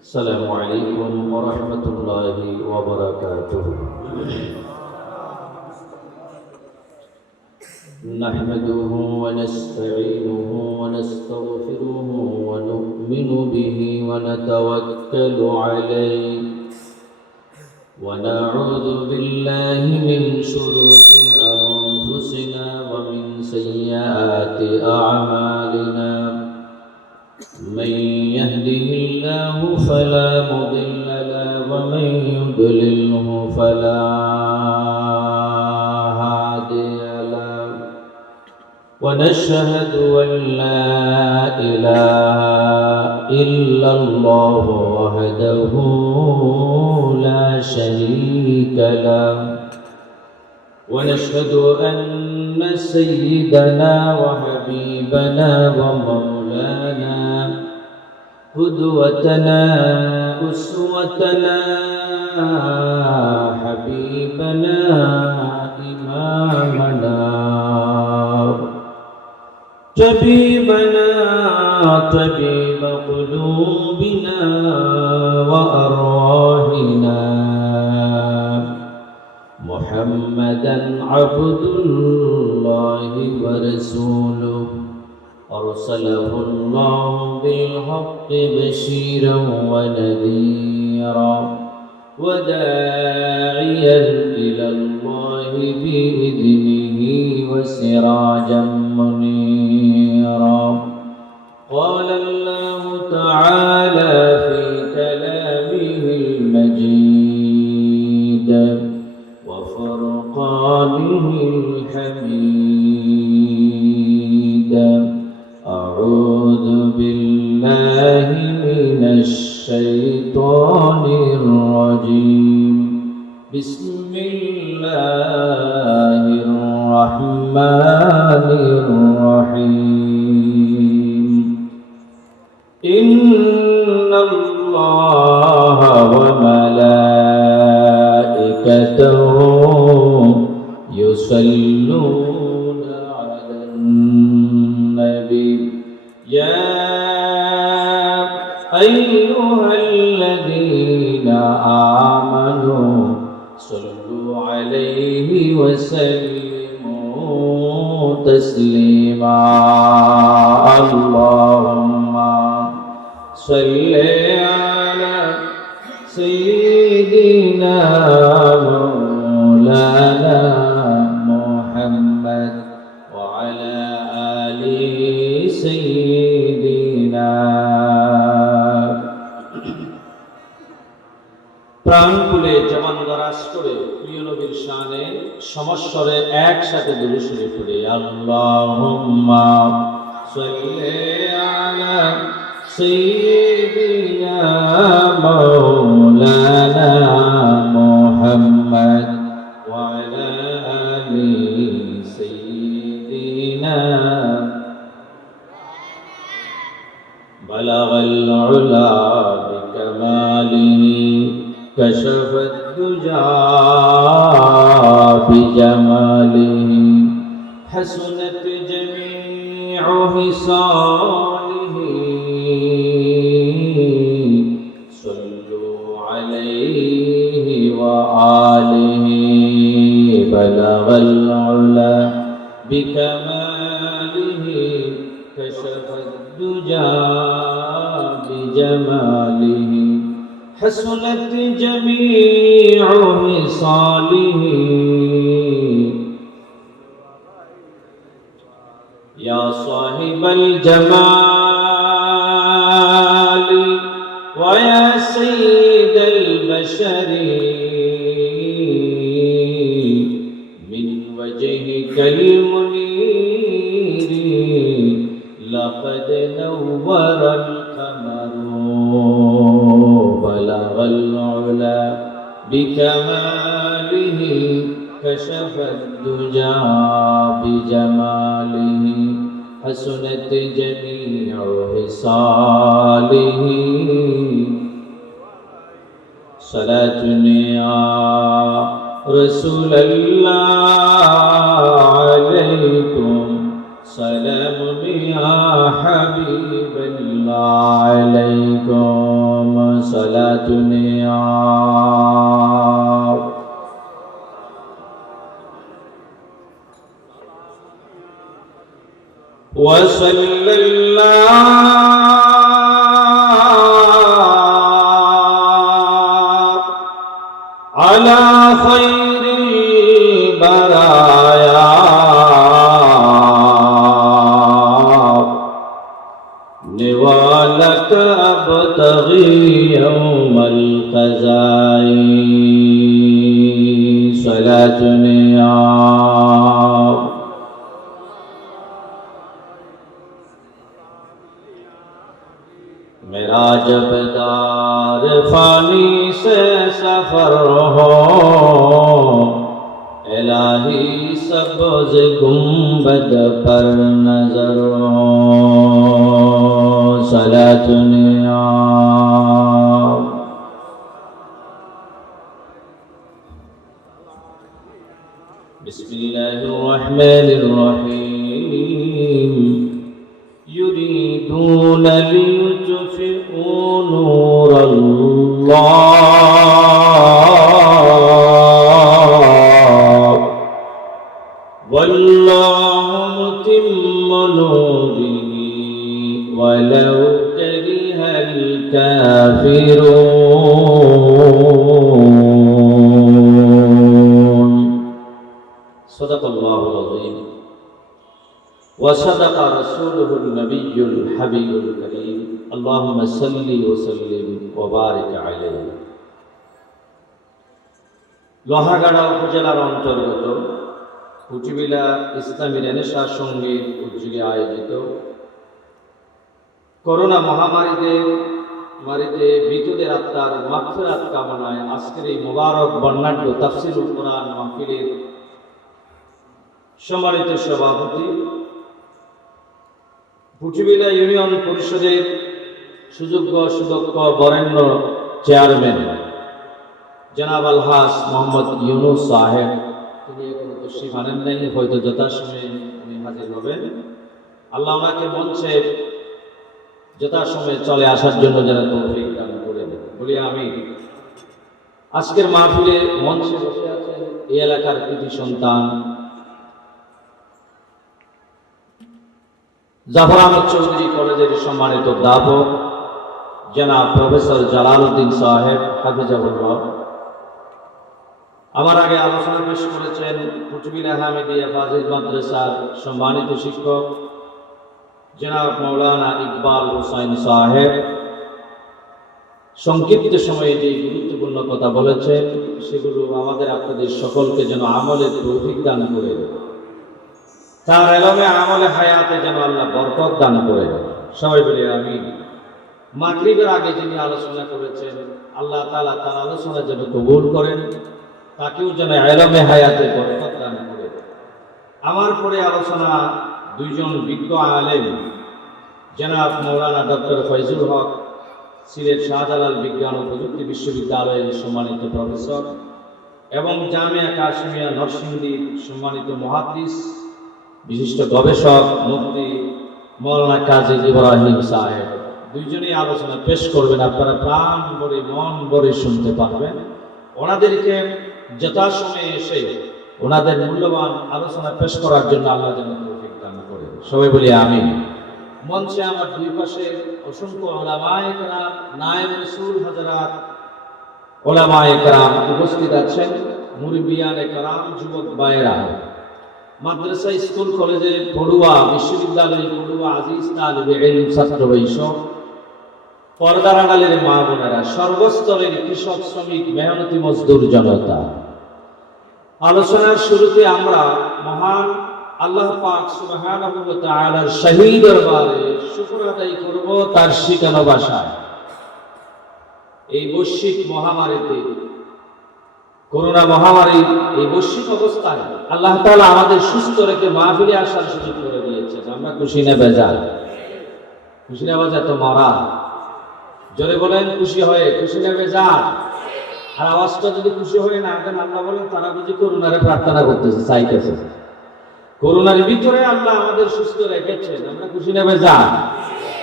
السلام عليكم ورحمة الله وبركاته. نحمده ونستعينه ونستغفره ونؤمن به ونتوكل عليه ونعوذ بالله من شرور أنفسنا ومن سيئات أعمالنا. من يهده الله فلا مضل له ومن يضلله فلا هادي له ونشهد أن لا إله إلا الله وحده لا شريك له ونشهد أن سيدنا وحبيبنا ومولانا قدوتنا أسوتنا حبيبنا إمامنا طبيبنا طبيب قلوبنا وأرواحنا محمدا عبد الله ورسوله أرسله الله بالحق بشيرا ونذيرا وداعيا إلى الله بإذنه وسراجا منيرا. قال الله تعالى في كلامه المجيد وفرقانه الحميد. أعوذ بالله من الشيطان الرجيم. بسم الله الرحمن الرحيم. إن الله وملائكته يصلون على النبي يا أيها الذين آمنوا صلوا عليه وسلموا تسليما. اللهم صل على سيدنا مولانا محمد وعلى آل سيدنا. প্রাণ খুলে জবান দরাজ করে প্রিয় নবীর শানে সমস্বরে একসাথে দুরূদ শরীফ পড়ে আল্লাহুম্মা সাল্লি আলা সাইয়্যিদিনা মাওলানা মুহাম্মদ ওয়া আলা আলি সাইয়্যিদিনা. বালাগাল উলা বিকামালিহি كشف الدجى بجماله حسنت جميع خصاله. صلوا عليه وآله. بلغ العلا بكماله كشف الدجى بجماله حسنت جميع خصاله. يا صاحب الجمال ويا سيد البشر من وجهك المنير لقد نور القمر. بلغ العلا بكماله كشف الدجى بجماله حسنت جميع خصاله. صلاة يا رسول الله عليكم سلام يا حبيب الله عليكم صلاة وصلى الله على خير البرايا نوالك أبتغي يوم القضاء صلاة मेरा जब दार फानी से सफर हो इलाही सब्ज़ गुंबद पर नजर हो सलातुन या बिस्मिल्लाहिर रहमानिर रहीम युरीदून लियुत्फिऊ नूरल्लाह वल्लाहु मुतिम्मु नूरिही वलौ करिहल काफिरून सदक़ल्लाहुल अज़ीम वसदक़ रसूलुहुन नबियुल हबीबुल करीम अल्लाहुम्मा सल्लि व सल्लिम व बारिक अलैहि। লোহাগাড়া উপজেলার অন্তর্গত কুটিবিলা ইসলামী রেনেসাঁ সঙ্গীত উদ্যোগে আয়োজিত করোনা মহামারীতে মৃতদের আত্মার মাগফিরাত কামনায় আজকের এই মোবারক বর্ণাঢ্য তাফসীরুল কোরআন মাহফিলের সম্মানিত সভাপতি, কুটিবিলা ইউনিয়ন পরিষদের সুযোগ্য সুদক্ষ বরেণ্য চেয়ারম্যান জনাব আলহাজ মোহাম্মদ ইউনুস সাহেব, তিনি এখনো তশরিফ আনেন নাই, হয়তো যথাসময়ে উনি হাজির হবেন। আল্লাহ ওনাকে মঞ্চে যথাসময়ে চলে আসার জন্য যেন তৌফিক দান করে দেন, বলি আমি। আজকের মাহফিলে মঞ্চে বসে আছেন এই এলাকার কৃতি সন্তান জাফর আহমদ চৌধুরী কলেজের সম্মানিত অধ্যাপক জনাব প্রফেসর জালালউদ্দিন সাহেব হাফিজাহুল্লাহ। আমার আগে আলোচনা পেশ করেছেন কুতুবিলা হামিদিয়া ফাজিল মাদ্রাসার সম্মানিত শিক্ষক জনাব মাওলানা ইকবাল হুসাইন সাহেব। সংক্ষিপ্ত সময়ে যে গুরুত্বপূর্ণ কথা বলেছেন সেগুলো আমাদের আপনাদের সকলকে যেন আমলের তৌফিক দান করে, তার এলমে আমলে হায়াতে যেন আল্লাহ বরকত দান করে। সবাই বলি আমিন। মাগরিবের আগে যিনি আলোচনা করেছেন আল্লাহ তাআলা তার আলোচনা যেন কবুল করেন, তাকেও যেন এলমে হায়াতে বরকত দান করে। আমার পরে আলোচনা দুইজন বিজ্ঞ আলেম জনাব মাওলানা ডক্টর ফয়জুল হক, সিলেট শাহজালাল বিজ্ঞান ও প্রযুক্তি বিশ্ববিদ্যালয়ের সম্মানিত প্রফেসর এবং জামিয়া কাশিমিয়া নরসিংদীর সম্মানিত মুহাদ্দিস বিশিষ্ট গবেষক মুফতি মাওলানা কাজী ইব্রাহিম সাহেব, দুইজনেই আলোচনা পেশ করবেন। আপনারা প্রাণ ভরে মন ভরে শুনতে পারবেন। ওনাদেরকে যথাসময়ে এসে ওনাদের মূল্যবান আলোচনা পেশ করার জন্য আল্লাহ যেন তৌফিক দান করে। সবাই বলি আমিন। মঞ্চে আমার দুই পাশে অসংখ্য উলামায়ে কেরাম, নায়েব রাসূল হযরত উলামায়ে কেরাম উপস্থিত আছেন, মুরব্বিয়ানে কেরাম, যুবক ভাইয়েরা, মাদ্রাসা, স্কুল, কলেজে পড়ুয়া, বিশ্ববিদ্যালয়ে পড়ুয়া, আজিজ তালিবে ইলম, ছাত্র বৈষম, পর্দার আড়ালের মা বোনেরা, সর্বস্তরের কৃষক, শ্রমিক, মেহনতি মজদুর জনতা। আলোচনার শুরুতে আমরা মহান আল্লাহ পাক সুবহানাহু ওয়া তাআলার শাহী দরবারে শুকর আদায় করব তার শিখানো ভাষায়। এই বৈশ্বিক মহামারীতে, করোনা মহামারীর এই বৈশ্বিক অবস্থায় আল্লাহ তাআলা আমাদের সুস্থ রেখে মাহফিলে আসার সুযোগ করে দিয়েছেন। আমরা খুশি না বেজার? খুশি না বেজার তো মরা। জোরে বলেন খুশি হয়ে, খুশি না বেজার? আর আওয়াজটা যদি খুশি হয়ে না দেন, আল্লাহ বলেন তারা বুঝি করোনারে প্রার্থনা করতেছে, চাইতেছে। করোনার ভিতরে আল্লাহ আমাদের সুস্থ রেখেছেন, আমরা খুশি না বেজার?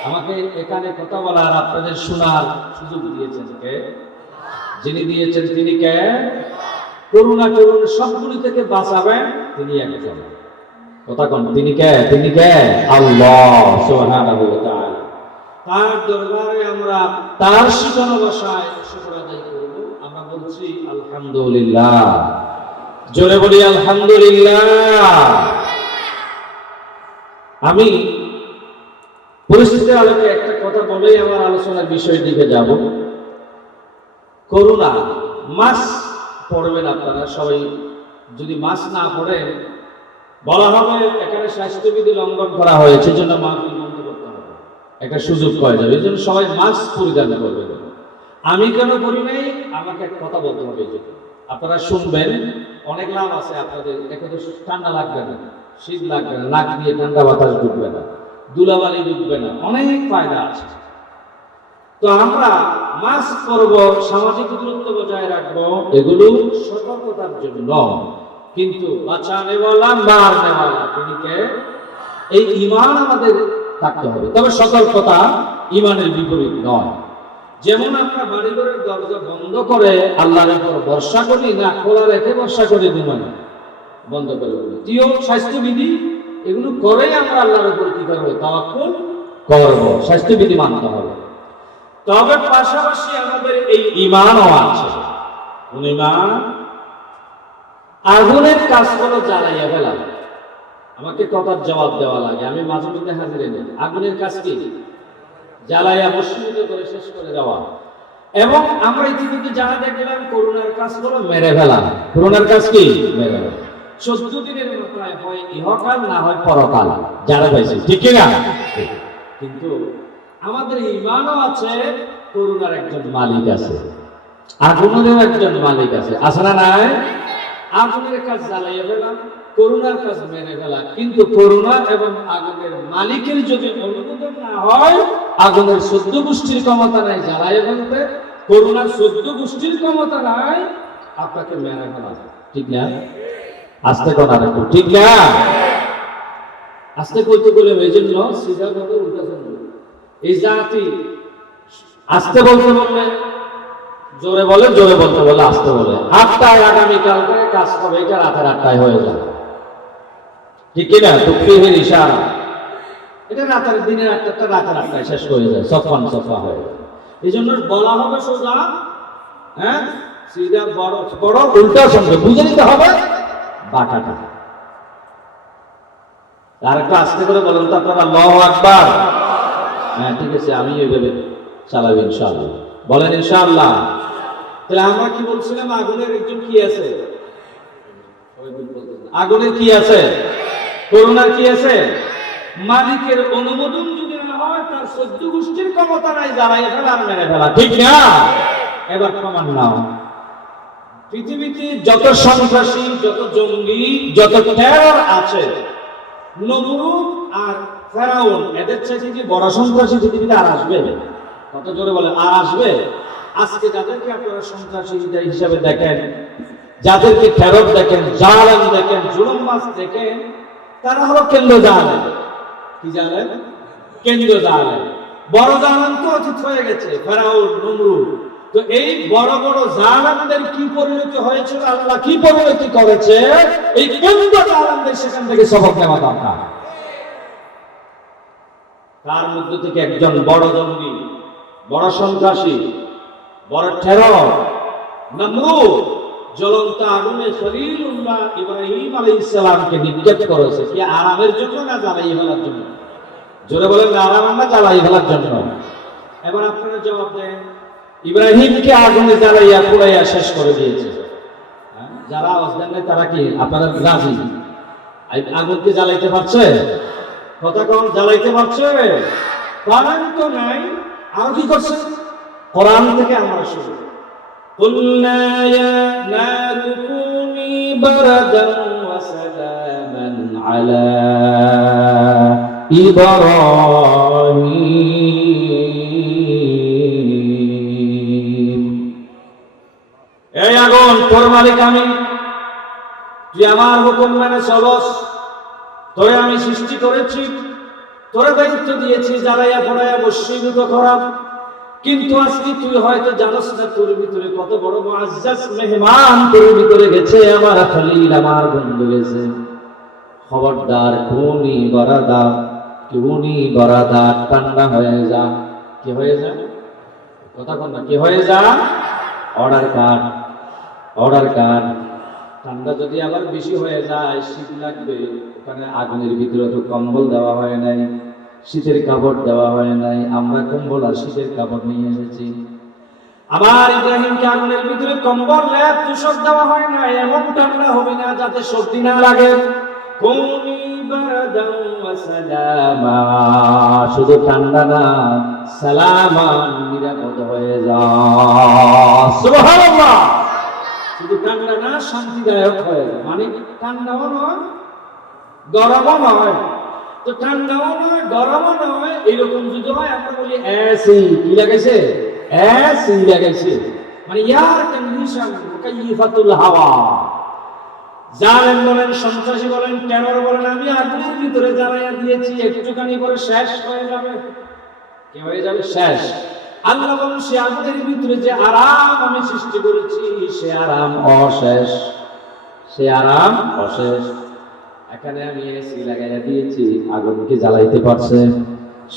আমাকে এখানে কথা বলার আপনাদের শোনার সুযোগ দিয়েছেন কে? যিনি দিয়েছেন তিনি কে? করুণা করুন, সবগুলি থেকে বাঁচাবেন তিনি একজন। কথা কোন? তিনি কে? তিনি কে? আল্লাহ সুবহানাহু ওয়া তাআলা। তার দরবারে আমরা তার শিখানো ভাষায় শুকর আদায় করব। আমরা বলছি আলহামদুলিল্লাহ। জোরে বলি আলহামদুলিল্লাহ। আমি পরিস্থিতির আলোকে একটা কথা বলেই আমার আলোচনার বিষয়ের দিকে যাব। করুণা মাস্ক পড়বেন আপনারা সবাই। যদি মাস্ক না পড়েন, বলা হবে এখানে স্বাস্থ্যবিধি লঙ্ঘন করা হয়েছে, জন্য মাহফিল বন্ধ করতে হবে, একটা সুযোগ পাওয়া যাবে। এই জন্য সবাই মাস্ক পরিধান করবেন। আমি কেন করি নাই, আমাকে এক কথা বলতে হবে। এই জন্য আপনারা শুনবেন, অনেক লাভ আছে আপনাদের। একে তো ঠান্ডা লাগবে না, শীত লাগবে না, নাক দিয়ে ঠান্ডা বাতাস ঢুকবে না, ধুলাবালি ঢুকবে না, অনেক ফায়দা আছে। তো আমরা মাস্ক পরব, সামাজিক দূরত্ব বজায় রাখবো, এগুলো সতর্কতার জন্য। কিন্তু বাঁচানেওয়ালা মারনেওয়ালা তিনি কে? এই ঈমান আমাদের থাকতে হবে। তবে সতর্কতা ঈমানের বিপরীত নয়। যেমন আমরা বাড়িঘরের দরজা বন্ধ করে আল্লাহর উপর ভরসা করি, না খোলা রেখে ভরসা করে ঘুমাই? বন্ধ করে বলি তিও স্বাস্থ্যবিধি এগুলো করেই আমরা আল্লাহর উপর কি করবো? তাওয়াক্কুল করব, স্বাস্থ্যবিধি মানতে হবে। তবে পাশাপাশি আমাদের এই ঈমানও আছে। কোন ঈমান? আগুনের কাজগুলো জ্বালাইয়া ফেলা। আমাকে কথার জবাব দেওয়া লাগে, আমি মাঝে মধ্যে হাজিরে নেই। আগুনের কাজ কি? জ্বালাইয়া ভস্মীভূত করে শেষ করে দেওয়া। এবং আমরা ইতিমধ্যে জানা দেখলাম করুণার কাজগুলো মেরে ফেলা। করুণার কাজ কি? মেরে ফেলা। 14 দিনের মাথায় হয় ইহকাল, না হয় পরকাল, যারা পাইছে, ঠিক কিনা? কিন্তু আমাদের ঈমানও আছে, করুণার একজন মালিক আছে, আগুনেরও একজন মালিক আছে। আছে না নাই? আগুনের কাজ জ্বালাইয়া ফেলা, করুণার কাজ মেরে ফেলা। কিন্তু করুণা এবং আগুনের মালিকের যদি অনুমোদন না হয়, আগুনের 14 গোষ্ঠীর ক্ষমতা নাই জ্বালাইয়া ফেলতে, করুণার 14 গোষ্ঠীর ক্ষমতা নাই আপনাকে মেরে ফেলা। ঠিক না? আস্তে কথা রাখো, ঠিক না? আস্তে কইতে বলে এই জন্য সিধা কথা উল্টা শুনবে। এই জাতি আস্তে বলতে বললে জোরে বলে, জোরে বলতে বলে আস্তে বলে। 8টায় আগামীকালকে কাজ হবে, এটা রাতের 8টায় হয়ে যাবে, ঠিক কিনা? তুফিহের ইশারা। এটা রাতের দিনের 8টা, রাতের 8টায় শেষ হয়ে যায়, সফান সফা হয়ে যায়। এই জন্য বলা হবে সোজা, হ্যাঁ সিধা বড় বড় উল্টা শুনবে, বুঝে নিতে হবে বাটাটা। আর একটু আস্তে করে বলেন তো আপনারা, আল্লাহু আকবার। হ্যাঁ ঠিক আছে, আমি এইভাবে চালাবো ইনশাআল্লাহ। বলেন ইনশাআল্লাহ। তাহলে আমরা কি বলছিলাম? আগুনের একজন কি আছে? আগুনের কি আছে? করুণার কি আছে? মালিকের অনুমোদন যদি না হয়, তার 14 গোষ্ঠীর ক্ষমতা নাই জ্বালাইয়া ফেলা আর মেরে ফেলা, ঠিক না? এবার প্রমাণ নাও। পৃথিবীতে যত সন্ত্রাসী, যত জঙ্গি, যত টেরর আছে, নমরুদ আর ফেরাউন এদের চাইতে কি বড় সন্ত্রাসী পৃথিবীতে আর আসবে? কত জোরে বলে, আর আসবে? আজকে যাদেরকে আপনারা সন্ত্রাসী হিসাবে দেখেন, যাদেরকে টেরর দেখেন, জালেম দেখেন, জুলুমবাজ দেখেন, তারা হলো কেন্দ্র জালেম। কি জালেম? কেন্দ্র জালেম। বড় জালেম তো অতীত হয়ে গেছে, ফেরাউন, নমরুদ। তো এই বড় বড় জালেমদের কি পরিণতি হয়েছিল, আল্লাহ কি পরিণতি করেছে, এই কেন্দ্র জালেমদের সেখান থেকে সবক নেওয়া দরকার। তার মধ্যে থেকে একজন বড় জঙ্গি, বড় সন্ত্রাসী, বড় টেরর নমরুদ জ্বলন্ত আগুনে খলিলুল্লাহ ইব্রাহিম আলাইহিস সালামকে নিক্ষেপ করেছে। কি আরামের জন্য না জ্বালাই ফেলার জন্য? জোরে বলেন, আরাম না জ্বালাই ফেলার জন্য? এবার আপনারা জবাব দেন। ইব্রাহিমকে আগুনে জ্বালাইয়া পুড়াইয়া শেষ করে দিয়েছে। যারা আওয়াজ দেন না তারা কি আপনারা রাজি? আগুনকে জ্বালাইতে পারছে? কথা কোন? জ্বালাইতে পারছে? পারেন তো নাই। আর কি করছে? কোরআন থেকে আমরা শুনি, قُلْنَا يَا نَارُ كُونِي بَرْدًا وَسَلَامًا عَلَى إِبْرَاهِيمَ। এই আগুন, তোর মালিক আমি, তুই আমার হুকুম মেনে চলস। তোরে আমি সৃষ্টি করেছি, তোরা দায়িত্ব দিয়েছি জ্বালাইয়া পড়াইয়া বশীভূত করা, কিন্তু আজকে তুই হয়তো জানোস না তোর ভিতরে কত বড় মুআজ্জাজ মেহমান তোর ভিতরে গেছে, আমার খলিল, আমার বন্ধু গেছে। খবরদার, কুনি বরাদা ঠান্ডা হয়ে যা। কি হয়ে যা? কথা কন না, কি হয়ে যা? অর্ডার কাট। ঠান্ডা যদি আবার বেশি হয়ে যায়, শীত লাগবে, ওখানে আগুনের ভিতরে তো কম্বল দেওয়া হয় নাই, শীতের কাপড় দেওয়া হয় নাই, আমরা কম্বল আর শীতের কাপড় নিয়ে এসেছি। আবার ইব্রাহিমকে আগুনের ভিতরে কম্বল লেপ তুষক দেওয়া হয় না, এমন ঠান্ডা হবে না যাতে সর্দি না লাগে। কুনি বারদান ওয়া সালামা, শুধু ঠান্ডা না, সালামান, নিরাপদ হয়ে যা। সুবহানাল্লাহ। শুধু ঠান্ডা না, শান্তিদায়ক হয়ে যা। মানে ঠান্ডাও নয়, গরমও নয়। তো ঠান্ডাও নয়, গরমও নয়, এরকম যদি হয় আমরা বলি এসি। কি লাগাইছে? এসি লাগাইছে, মানে এয়ার কন্ডিশন, মুকাইফাতুল হাওয়া। জালেম বলেন, সন্ত্রাসী বলেন, টেরর বলেন, আমি আগুনের ভিতরে জ্বালাইয়া দিয়েছি, একটুখানি করে শেষ হয়ে যাবে। কি হয়ে যাবে? শেষ। আল্লাহ বলেন, সে আগুনের ভিতরে যে আরাম আমি সৃষ্টি করেছি, সে আরাম অশেষ, সে আরাম অশেষ। এখানে আমি এসি লাগাইয়া দিয়েছি, আগুনকে জ্বালাইতে পারছে।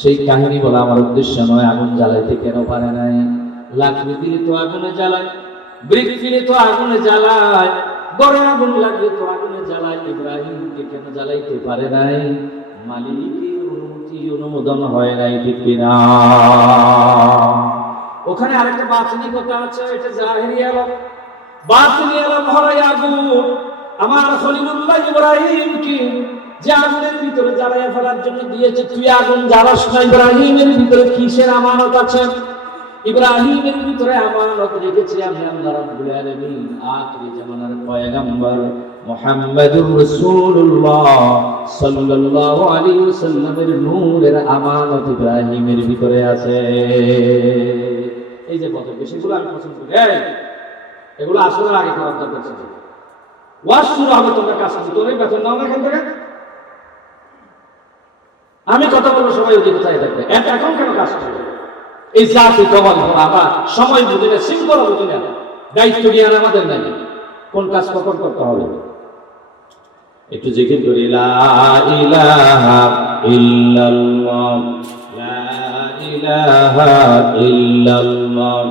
সেই কাহিনী বলা আমার উদ্দেশ্য নয়। আগুন জ্বালাইতে কেন পারে নাই? লাকড়ি দিলে তো আগুনে জ্বালায়, ব্রিক দিলে তো আগুনে জ্বালায়, গড়ে আগুন লাগলে তো আগুনে জ্বালায়। ইব্রাহিমকে কেন জ্বালাইতে পারে নাই? মালিকের অনুমতি, অনুমোদন হয় নাই, ঠিক কিনা? ওখানে আরেকটা বাতিনি কথা আছে, এটা জাহেরি আলম। বাতিনি আলম হলো আগুন। আমার খলিলুল্লাহ ইব্রাহিমকে যে আগুনের ভিতরে জ্বালাইয়া ফেলার জন্য দিয়েছে, তুই আগুন জ্বালাস না। ইব্রাহিমের ভিতরে কিসের আমানত আছে? ইব্রাহিমের ভিতরে আমানত রেখেছি আমি আল্লাহ রাব্বুল আলামিন। আখিরি জামানার পয়গম্বর মুহাম্মদুর রাসূলুল্লাহ সাল্লাল্লাহু আলাইহি ওয়াসাল্লামের নূরের আমানত ইব্রাহিমের ভিতরে আছে। এই যে কত বেশিগুলো আমি পছন্দ করি, এগুলো আসলে আগে করার দরকার ছিল। ওয়াজ শুরু হবে, তোমরা কাজ করো, তোমরা বেতন নাও না এখান থেকে। আমি কথা বলবো, সবাই ওদিকে চাই থাকবে। এখন কেন কাজ করবে? এই জাতি কবল আমরা সময় বুঝি না, শৃঙ্খলা বুঝি না, দায়িত্ব জ্ঞান আমাদের নাই, কোন কাজ কখন করতে হবে। একটু জিকির করি, লা ইলাহা ইল্লাল্লাহ, লা ইলাহা ইল্লাল্লাহ,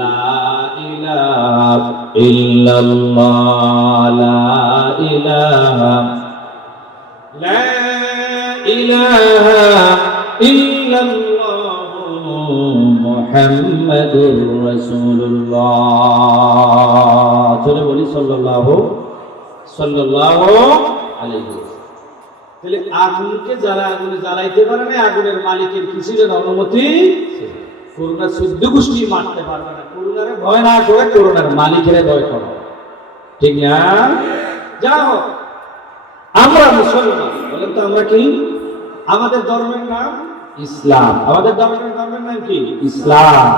লা ইলাহা ইল্লাল্লাহ, লা ইলাহা, লা ইলাহা ইল্লাল্লাহ মুহাম্মাদুর রাসূলুল্লাহ। চলে বলি সাল্লাল্লাহু আলাইহি ওয়াসাল্লাম। তাহলে আগুনকে যারা আগুনে জ্বালাইতে পারে না, আগুনের মালিকের কি ছিল? অনুমতি। করোনা 14 গোষ্ঠী মারতে পারবে না। করোনারে ভয় না করে করোনার মালিকের ভয় করো, ঠিক না? যাও, আমরা মুসলমান বলেন তো, আমরা কি? আমাদের ধর্মের নাম ইসলাম। আমাদের ধর্মের নাম কি? ইসলাম।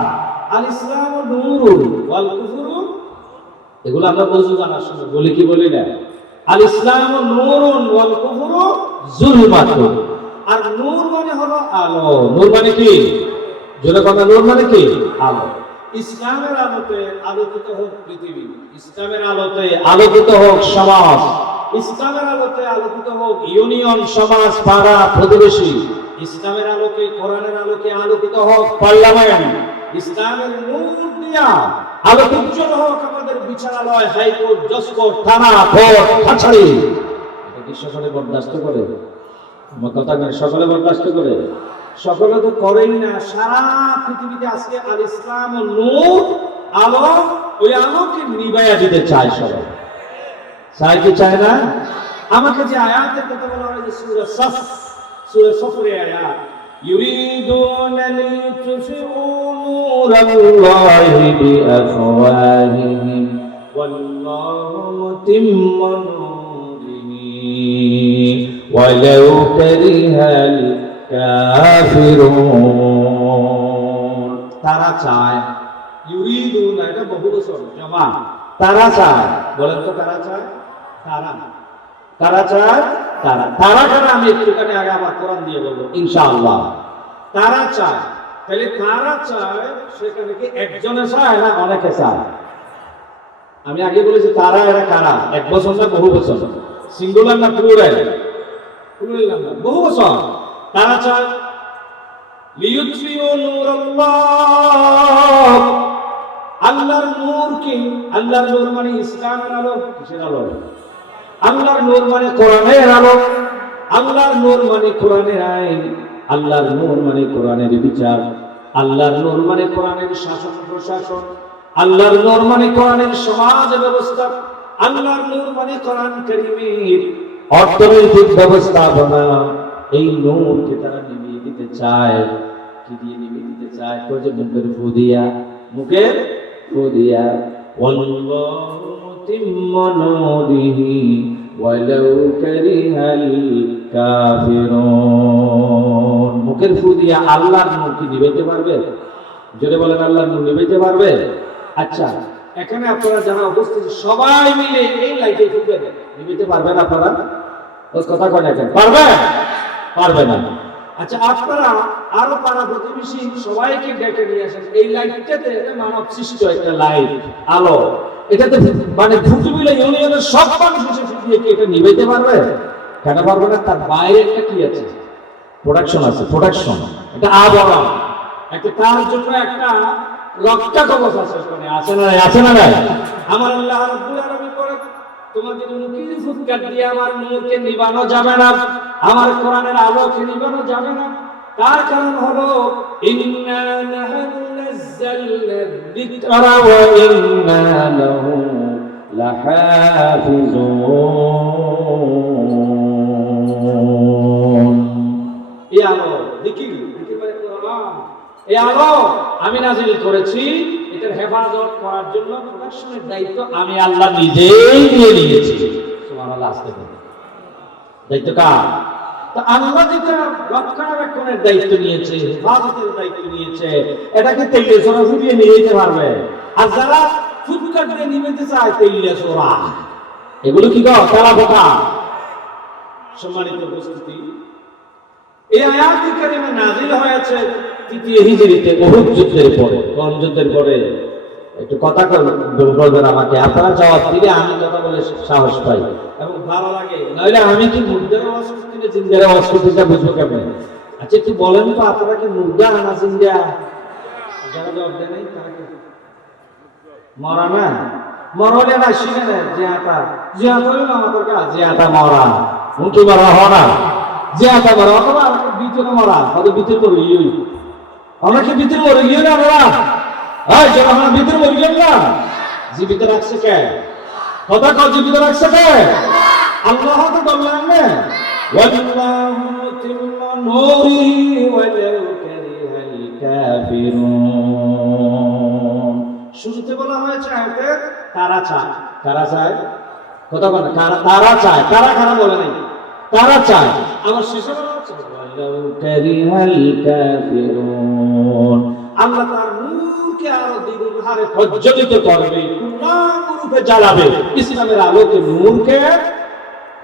আল ইসলাম নূরুন ওয়াল কুফরু, এগুলো আমরা বুঝু জানার সময় বলি কি বলি না? আল ইসলাম নূরুন ওয়াল কুফরু যুলমাতুন। আর নূর মানে হলো আলো। নূর মানে কি? জোরে কথা, নূর মানে কি? আলো। ইসলামের আলোতে আলোকিত হোক পৃথিবী, ইসলামের আলোতে আলোকিত হোক সমাজ, ইসলামের আলোতে আলোকিত হোক ইউনিয়ন, সমাজ, পাড়া, প্রতিবেশী। ইসলামের আলোকে, কোরআনের আলোকে আলোকিত হোক পার্লামেন্ট। ইসলামের নূর দিয়া আলোকিত হোক আমাদের বিচারালয়, হাইকোর্ট, জজকোর্ট, থানা, কোর্ট, কাছারি। এটা কি সকলে বরদাস্ত করে? আমার কথা না, সকলে বরদাস্ত করে? সকলে তো করেই না। সারা পৃথিবীতে আজকে আল ইসলাম ও নূর, আলো, ওই আলোকে নিভাইয়া দিতে চায় সবাই। চায় কি চায় না? আমাকে যে আয়াতের কথা বলা হয়, যে সূরা সফ, সূরা সফরের আয়াত, ইউরিদুনা লিতুফিউ নূরাল্লাহি বিআফওয়াহিহিম ওয়াল্লাহু মুতিম্মু নূরিহি ওয়ালাউ কারিহাল কাফিরুন। তারা চায়, ইউরিদুনা, এটা বহু বছর জমা, তারা চায়। বলেন তো, তারা চায়? তারা কারা চায়? তারা। তারা কারা আমি একটুখানি আগে আমার কোরআন দিয়ে বলবো ইনশাআল্লাহ। তারা চায়, তাহলে তারা চায় সেখানে কি একজনে চায় না অনেকে চায়? আমি আগে বলেছি তারা, এরা কারা? এক বছর না বহু বছর? সিঙ্গুলার না প্লুরাল? প্লুরাল না, বহু বছর। তারা চায় লিইউতফিউ নূরাল্লাহ, আল্লাহর নূর কি? আল্লাহর নূর মানে ইসলামের আলো। কিসের আলো? আল্লাহর নূর মানে কোরআনের আলো। আল্লাহর নূর মানে কোরআনের আইন। আল্লাহর নূর মানে কোরআনের বিচার। আল্লাহর নূর মানে কোরআনের শাসন প্রশাসন। আল্লাহর নূর মানে কোরআনের সমাজ ব্যবস্থা। আল্লাহর নূর মানে কোরআন কারীমের অর্থনৈতিক ব্যবস্থাপনা। এই নূরকে তারা নিভিয়ে দিতে চায়। কি দিয়ে নিভিয়ে দিতে চায়? যে মুখের ফু দিয়া, মুখের ফু দিয়া। ওয়াল্লাহু মুতিম্মু নূরিহি ওয়ালাউ কারিহাল কাফিরুন। মুখের ফু দিয়া আল্লাহর নূর কি নিভাইতে পারবে? জোরে বলেন, আল্লাহর নূর নিভাইতে পারবে? আচ্ছা, এখানে আপনারা যারা উপস্থিত সবাই মিলে এই লাইটে ফুঁকবেন, নিভাইতে পারবেন আপনারা? ওই কথা কয় না কেন? পারবে? পারবে না। আচ্ছা, আপনারা আরো পাড়া প্রতিবেশী সবাইকে ডেকে নিয়ে আসেন। এই লাইটটাতে মানব সৃষ্ট একটা লাইট, আলো। এটাতে মানে ফুটুবিলা ইউনিয়নের সব মানুষ এসে ফুটিয়ে কি এটা নিভাইতে পারবে? কেন পারবে না? তার বাইরে একটা কি আছে? প্রোডাকশন আছে, প্রোডাকশন, একটা আবরণ, একটা তার জন্য একটা রক্ষা কবচ আছে। ওখানে আছে না? আছে না? আমার আল্লাহ রাব্বুল আলামিন বলে, তোমাদের মুখের ফুৎকার দিয়ে আমার নূরকে নিভানো যাবে না, আমার কোরআনের আলোকে নিভানো যাবে না। তার কারণ হলো ইন্না নাহনু নাযালনা যিকরা ওয়া ইন্না লাহু লাহাফিজুন। এই আলো যিকির, যিকির মানে কোরআন, এই আলো আমি নাযিল করেছি। এটার হেফাজত করার জন্য প্রোডাকশনের দায়িত্ব আমি আল্লাহ নিজেই নিয়ে নিয়েছি। সুবহানাল্লাহ। আসতে বলে দায়িত্ব কার? তো আল্লাহ যেটা রক্ষণাবেক্ষণের দায়িত্ব নিয়েছে, হেফাজতের দায়িত্ব নিয়েছে, এটাকে তেলে সোনা ফুটিয়ে নিয়ে যেতে পারবে। আর যারা ফুটকার দিয়ে নিতে চায় তেলে সোনা, এগুলো কি কর? তারা বোকা। সম্মানিত উপস্থিতি, এই আয়াতুল কারিমা নাযিল হয়েছে তৃতীয় হিজরিতে, উহুদ যুদ্ধের পরে। কোন যুদ্ধের পরে? একটু কথা বলবেন আমাকে, আপনারা জবাব দিলে আমি কথা বলে সাহস পাই এবং ভালো লাগে। নইলে আমি কি মুর্দার আওয়াজ করতে না জিন্দার আওয়াজ করতে বুঝবো কেমন? আচ্ছা, একটু বলেন তো, আপনারা কি মুর্দা না জিন্দা? যারা জবাব দেয় নাই তারা কি মরা? না মরলে না শিখে নেন যে আটা যে আটা হইল আমাদের কাজ, যে আটা মরা মুখে মরা হওয়া না, যে আটা মরা অথবা ভিতরে মরা, হয়তো ভিতরে করে ইয়ে অনেকে ভিতরে মরে গিয়ে না আমরা যখন ভিতরে মরে গেল না, জীবিত রাখছে কে? কথা কর, জীবিত রাখছে কে? আল্লাহ তো বললেন না, ওয়াল্লাহু মুতিম্মু নূরিহি ওয়ালাউ কারিহাল কাফিরুন। শুরুতে বলা হয়েছে আয়াতে তারা চায়। কারা চায়? কথা বলে তারা চায়। কারা কারা বলে নাই, তারা চায়। আবার শেষে বলা হচ্ছে ওয়ালাউ কারিহাল কাফিরুন। আল্লাহ তার নূরকে আরো দ্বিগুণ হারে প্রজ্বলিত করবে, পূর্ণাঙ্গরূপে জ্বালাবে ইসলামের আলোকে, নূরকে।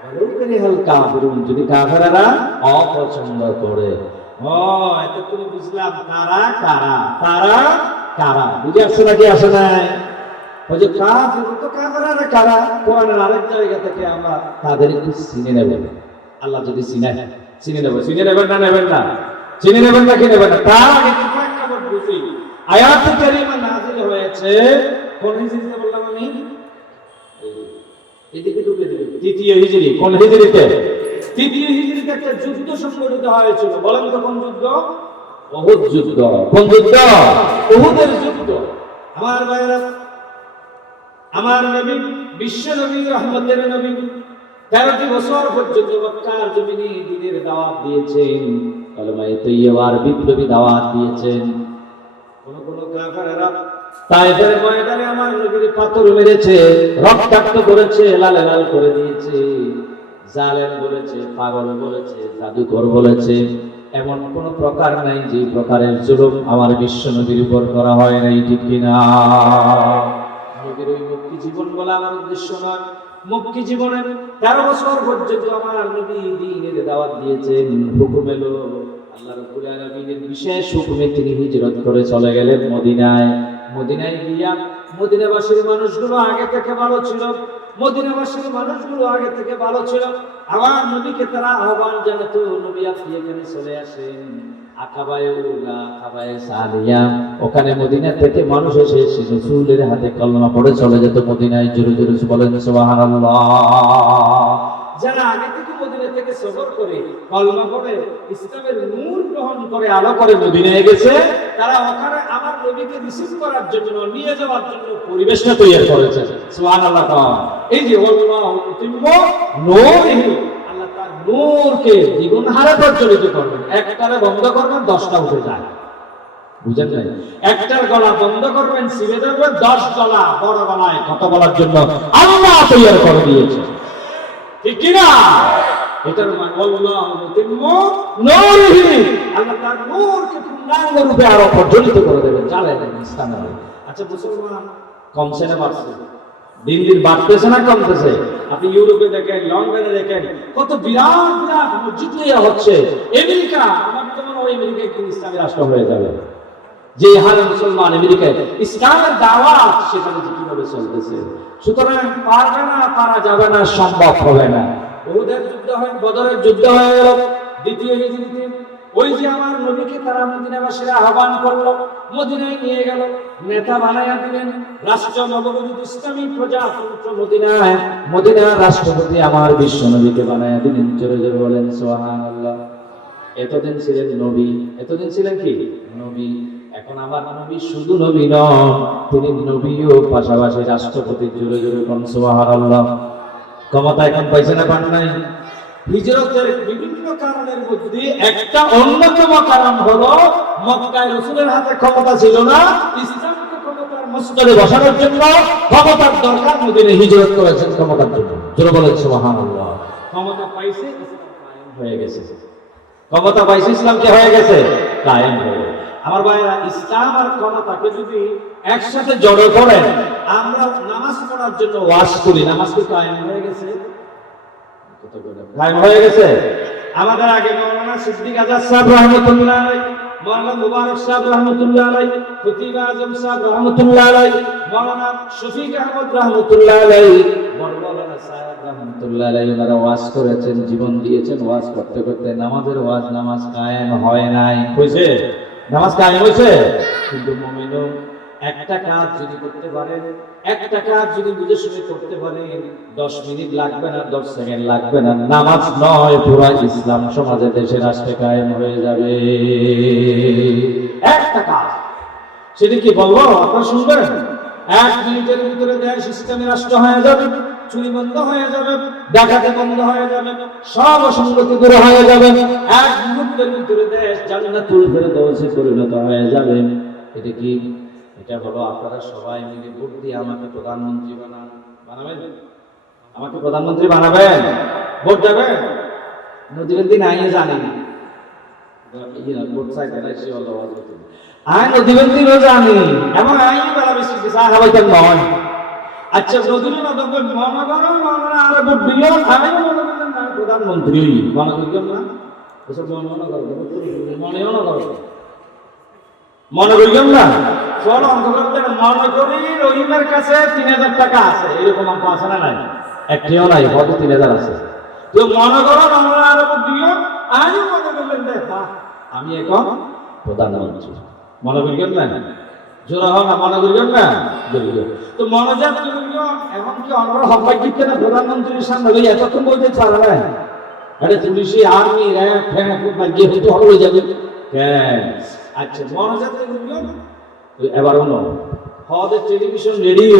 ওয়ালাউ কারিহাল কাফিরুন, যদি কাফেররা অপছন্দ করে। ও এতক্ষণ বুঝলাম তারা কারা, তারা কারা। বুঝে আসছে নাকি আসে নাই? ওই যে কাফের তো কাফেররা কারা, কোরআনের আরেক জায়গা থেকে আমরা তাদের একটু চিনে নেব। আল্লাহ যদি চিনে নেব, চিনে নেবেন না? নেবেন না? চিনে নেবেন না কি নেবেন না? তার আগে প্রেক্ষাপট বুঝি। আয়াতুল কারিমা নাযিল হয়েছে কোন হিজরিতে বললাম আমি? এদিকে ঢুকে দিবে তৃতীয় হিজরি। কোন হিজরিতে? তৃতীয় হিজরিতে একটা যুদ্ধ সংঘটিত হয়েছিল। বলেন তো কোন যুদ্ধ? উহুদ যুদ্ধ। কোন যুদ্ধ? উহুদের যুদ্ধ। আমার ভাইরা, আমার নবী, বিশ্ব নবী, রহমতের নবী 13টি বছর পর্যন্ত মক্কার জমিনে দ্বীনের দাওয়াত দিয়েছেন, কালেমায়ে তাইয়্যিবার বিপ্লবী দাওয়াত দিয়েছেন। কোন কোন কাফেররা তায়েফের ময়দানে আমার নবীর পাথর মেরেছে, রক্তাক্ত করেছে, লাল লাল করে দিয়েছে, জালেম বলেছে, পাগল বলেছে, জাদুকর বলেছে। এমন কোন প্রকার নাই যে প্রকারের জুলুম আমার বিশ্ব নবীর উপর করা হয় নাই, ঠিক কিনা? নবীর ওই মুক্তি জীবন বলা আমার উদ্দেশ্য নয়। মক্কি জীবনে 13 বছর পর্যন্ত আমার নবী দ্বীনের দাওয়াত দিয়েছেন। হুকুম এলো আল্লাহ রাব্বুল আলামিনের বিশেষ হুকুমে তিনি হিজরত করে চলে গেলেন মদিনায়। মদিনায় গিয়া মদিনাবাসীর মানুষগুলো আগে থেকে ভালো ছিল, মদিনাবাসীর মানুষগুলো আগে থেকে ভালো ছিল। আমার নবীকে তারা আহ্বান জানাতো, নবী আপনি এখানে চলে আসেন। আকাবায়ে উলা, আকাবায়ে সানিয়া, ওখানে মদিনা থেকে মানুষ এসে রাসূলের হাতে কলমা পড়ে চলে যেত মদিনায়। জোরে জোরে বলেন সুবহানাল্লাহ। যারা আগে থেকে মদিনা থেকে সফর করে কলমা পড়ে ইসলামের নূর গ্রহণ করে আলো করে মদিনায় গেছে, তারা ওখানে আমার নবীকে রিসিভ করার জন্য, নিয়ে যাওয়ার জন্য পরিবেশটা তৈরি করেছে। সুবহানাল্লাহ। এই যে আল্লাহু মুতিম্মু নূরিহি, আল্লাহ তার নূরকে দ্বিগুণ হারে প্রজ্বলিত করবেন। একটারে বন্ধ করবেন 10টা উঠে যায়, বুঝেন নাই? একটার গলা বন্ধ করবেন, সিবে ধরবেন 10 গলা বড় গলায় কথা বলার জন্য আল্লাহ তৈরি করে দিয়েছে, ঠিক কি না? এটার মানে আল্লাহু মুতিম্মু নূরিহি, আল্লাহ তার নূরকে পূর্ণাঙ্গ রূপে আরো প্রজ্বলিত করে দেবেন, জ্বালিয়ে দেবেন ইসলামের। আচ্ছা, মুসলমান কমছে না বাড়ছে? দিন দিন বাড়তেছে না কমতেছে? আপনি ইউরোপে দেখেন, লন্ডনে দেখেন, কত বিরাট বিরাট মসজিদ তৈরি হচ্ছে। আমেরিকা, আমার তো মনে হয় আমেরিকা একটি ইসলামী রাষ্ট্র হয়ে যাবে। যে হারে মুসলমান আমেরিকায় ইসলামের দাওয়াত সেখানে কিভাবে চলতেছে। সুতরাং পারবে না, পারা যাবে না, সম্ভব হবে না। উহুদের যুদ্ধ হয়, বদরের যুদ্ধ হয়ে গেল, দ্বিতীয় হিজরিতে। ওই যে আমার নবীকে তারা মদিনাবাসীরা আহ্বান করলো, মদিনায় নিয়ে গেল, নেতা বানায়া দিলেন, রাষ্ট্র নবগঠিত ইসলামী প্রজাতন্ত্র মদিনায়, মদিনার রাষ্ট্রপতি আমার বিশ্ব নবীকে বানায়া দিলেন। জোরে জোরে বলেন সুবহানাল্লাহ। এতদিন ছিলেন নবী, এতদিন ছিলেন কি নবী। এখন আমার নবী শুধু নবী নন, তিনি নবীও পাশাপাশি রাষ্ট্রপতি। জোরে জোরে বলেন সুবহানাল্লাহ। ক্ষমতা এখন পাইছে না পান নাই? হিজরতের বিভিন্ন কারণের মধ্যে একটা অন্যতম কারণ হলো মক্কায় রাসূলের হাতে ক্ষমতা ছিল না, ইসলামকে ক্ষমতার মস্তরে বসানোর জন্য ক্ষমতার দরকার, মদিনায় হিজরত করেছেন ক্ষমতার জন্য। জোরে বলেন সুবহানাল্লাহ। ক্ষমতা পাইছে, ইসলাম কায়েম হয়ে গেছে। ক্ষমতা পাইছে, ইসলামকে হয়ে গেছে কায়েম হয়ে গেছে। আমার ভাইরা, ইসলাম আর ক্ষমতাকে যদি একসাথে জড়ো করেন, আমরা নামাজ পড়ার জন্য ওয়াজ করি, নামাজ কি কায়েম হয়ে গেছে? কায়েম হয়ে গেছে। আমাদের আগে মাওলানা সিদ্দিক আজাদ সাহেব রাহমাতুল্লাহ আলাইহি, মাওলানা মুবারক সাহেব রাহমাতুল্লাহ আলাইহি, খতিব আজম সাহেব রাহমাতুল্লাহ আলাইহি, মাওলানা শফিক আহমদ রাহমাতুল্লাহ আলাইহি, বড় সাহেব রাহমাতুল্লাহ আলাইহি, ওনারা ওয়াজ করেছেন, জীবন দিয়েছেন ওয়াজ করতে করতে। নামাজের ওয়াজ, নামাজ কায়েম হয় নাই, হইছে? নামাজ কায়েম হইছে। কিন্তু মুমিনও একটা কাজ যদি করতে পারেন, একটা কাজ যদি বুঝে শুনে করতে পারেন, 10 মিনিট লাগবে না, 10 সেকেন্ড লাগবে না, নামাজ নয় পুরা ইসলাম সমাজে, দেশে, রাষ্ট্রে কায়েম হয়ে যাবে। একটা কাজ, সেটা কি বলবো? আপনারা শুনবেন? 1 মিনিটের ভিতরে দেশ ইসলামী রাষ্ট্র হয়ে যাবে, চুরি বন্ধ হয়ে যাবে, ডাকাতি বন্ধ হয়ে যাবে, সব অসঙ্গতি দূর হয়ে যাবে। 1 মুহূর্তের ভিতরে দেশ জান্নাতুল ফেরদৌসে পরিণত হয়ে যাবে। এটা কি? এটা হলো আপনারা সবাই মিলে ভোট দিয়ে আমাকে প্রধানমন্ত্রী বানাবেন। আমাকে প্রধানমন্ত্রী বানাবেন, ভোট দেবেন। নদীর দিন আইনে জানি না, ভোট চাইতে না, সে হলো আইন নদীর দিনও জানি, এবং আইন বেলা বেশি সাহাবাইতেন নয়। আচ্ছা, নদীর নদী মনে করো, মনে আরো ভোট দিল, আমি মনে করলেন না প্রধানমন্ত্রী মনে করলাম না, ওসব মনে করবো, মনেও না করবো, মনে করলাম না। মনে করি রহিমের কাছে 3000 টাকা আছে, এরকম অঙ্ক আছে না? নাই, একটিও নাই, হয়তো 3000 আছে। তো মনে করো আমরা আরো দিও, আমি মনে করলেন দেখা আমি এখন প্রধানমন্ত্রী, মনে করলেন না? জোরা হয় না, মনে করলেন না? তো মনোজাত করল, এখন কি অন্য হবাই দিচ্ছে না প্রধানমন্ত্রীর সামনে? ওই এতক্ষণ বলতে পারে না, আরে পুলিশি, আর্মি, র্যাব, ফ্যান গিয়ে হয়তো হয়ে যাবে। আচ্ছা, মনোজাত করল। এবার অন্য হওয়াদের টেলিভিশন, রেডিও,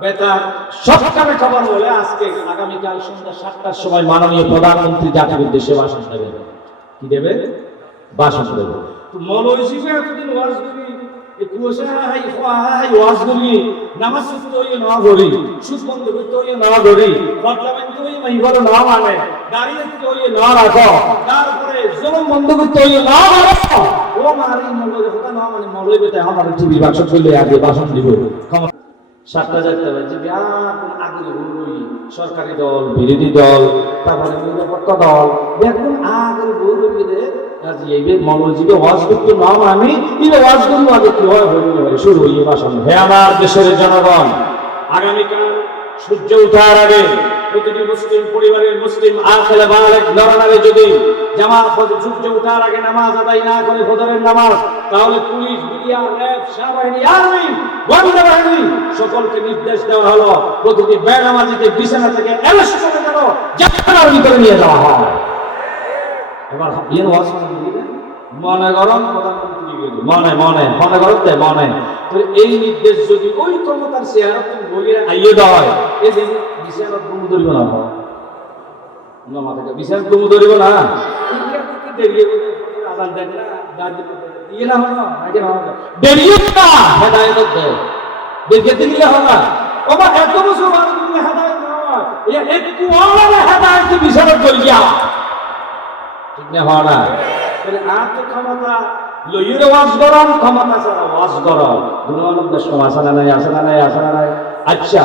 বেতার, সবখানে খবর বলে আজকে আগামীকাল সন্ধ্যা 7টার সময় মাননীয় প্রধানমন্ত্রী জাতির উদ্দেশ্যে ভাষণ দেবেন। কি দেবে? ভাষণ দেবে। তো মৌলভী হিসেবে এতদিন ওয়াজ করি, ওয়াজ করি, নামাজ পড়তে হইয়ে না করি, সুদ বন্ধ করতে হইয়ে না করি, পার্লামেন্ট হইয়ে মাইবার না মানে, গাড়ি রাখতে হইয়ে না রাখো, তারপরে জলম বন্ধ করতে হইয়ে না রাখো। ও মারি মৌলভী কথা না মানে মৌলভী বেটা আমার টিভি ভাষণ করলে আগে ভাষণ দিব। 7টা 4টা বাজে কোন আগের বই সরকারি দল বিরোধী দল তারপরে নিরাপত্তা দল এখন আগের বই রইবে কাজে এই মনোজিবে ওয়াজ করতে নাম আমি এই ওয়াজ করব আগে কি হয় হইবে শুরু হইবে ভাষণ। হে আমার দেশের জনগণ, আগামীকাল সূর্য ওঠার আগে প্রতিটি মুসলিম পরিবারের মুসলিম আখেলে বালেক নরনারী যদি জামাত সূর্য ওঠার আগে নামাজ আদায় না করে ফজরের নামাজ, তাহলে পুলিশ, বিডিআর, র্যাব, সেনাবাহিনী, আর্মি, গোয়েন্দা বাহিনী সকলকে নির্দেশ দেওয়া হলো প্রতিটি বেনামাজিকে বিছানা থেকে অ্যারেস্ট করে দেব, জেলখানার ভিতরে নিয়ে যাওয়া হয়। এবার ইয়ে ওয়াজ মনে গরম প্রধানমন্ত্রী মনে মনে মনে করতে মনে তো এই নির্দেশ যদি ওই ক্ষমতার চেয়ার তুমি বলিয়ে আইয়ে দেয় এই যে বিছানা গুম ধরিব না মাথাকে বিছানা গুম ধরিব না দেরিয়ে আদান দেন না দাঁড়িয়ে ইয়ে না হলো আগে না দেরিয়ে না হেদায়েত দেয় দেখে দিলে হবে ওমা এত বছর মানুষ তুমি হেদায়েত না এ একটু অনলাইনে হেদায়েত বিছানা করিয়া ঠিক না হয় না তাহলে আর তো ক্ষমতা লইয়ের ওয়াজ গরম ক্ষমতা ছাড়া ওয়াজ গরম গুণমানব দেশ আসানা নাই আসানা নাই আসানা নাই। আচ্ছা,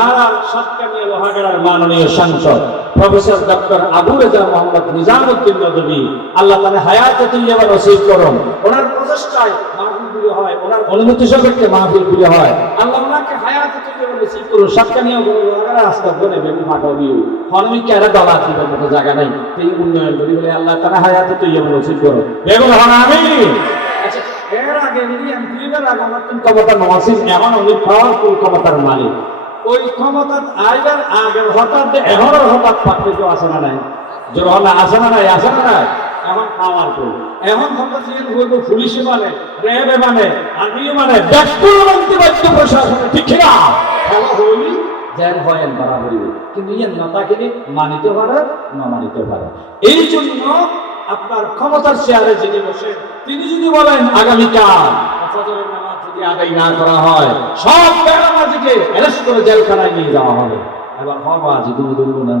আর সাতকানিয়া লোহাগাড়ার মাননীয় সাংসদ প্রফেসর ডক্টর আবু রেজা মোহাম্মদ নিজামউদ্দিন নদভী আল্লাহ তাআলা হায়াতে তৈয়বা নসিব করুন। ওনার প্রচেষ্টায় মাহফিলগুলো হয়, ওনার অনুমতি সাপেক্ষে মাহফিলগুলো হয়। আল্লাহ ওনাকে হায়াতে তৈয়বা নসিব করুন। সাতকানিয়া লোহাগাড়া রাস্তা ধরে বেগুন ফাটাবিও হনমিকে এরা দলা দিবার মতো জায়গা নাই, এই উন্নয়ন করি বলে আল্লাহ তাআলা হায়াতে তৈয়বা নসিব করুন। বেগুন হন আমিন। আচ্ছা, এর আগে ইন্ডিয়ান ক্রিকেটার আগমন ক্ষমতা নওয়াসিন এমন অনেক পাওয়ারফুল ক্ষমতার মালিক, ওই ক্ষমতা আইবার আগে হঠাৎ এখনো হঠাৎ পাকতে তো আসে না নাই জোর হলে আসে না নাই আসে না নাই এখন পাওয়ারফুল এখন ক্ষমতা চেঞ্জ হইব পুলিশে মানে র্যাবে মানে আর্মি মানে ব্যক্তিগত বাধ্য প্রশাসনে ঠিক না খেলা হইলি যেন হয় বরাবরই কিন্তু ইয়ার নেতাকে মানিতে পারে না মানিতে পারে। এই জন্য আপনার ক্ষমতার চেয়ারে যিনি বসেন তিনি যদি বলেন আগামীকাল ফজরের নামাজ যদি আদায় না করা হয় সব বেনামাজিকে অ্যারেস্ট করে জেলখানায় নিয়ে যাওয়া হবে, এবার হবে আজ ঘুমে ধরিব না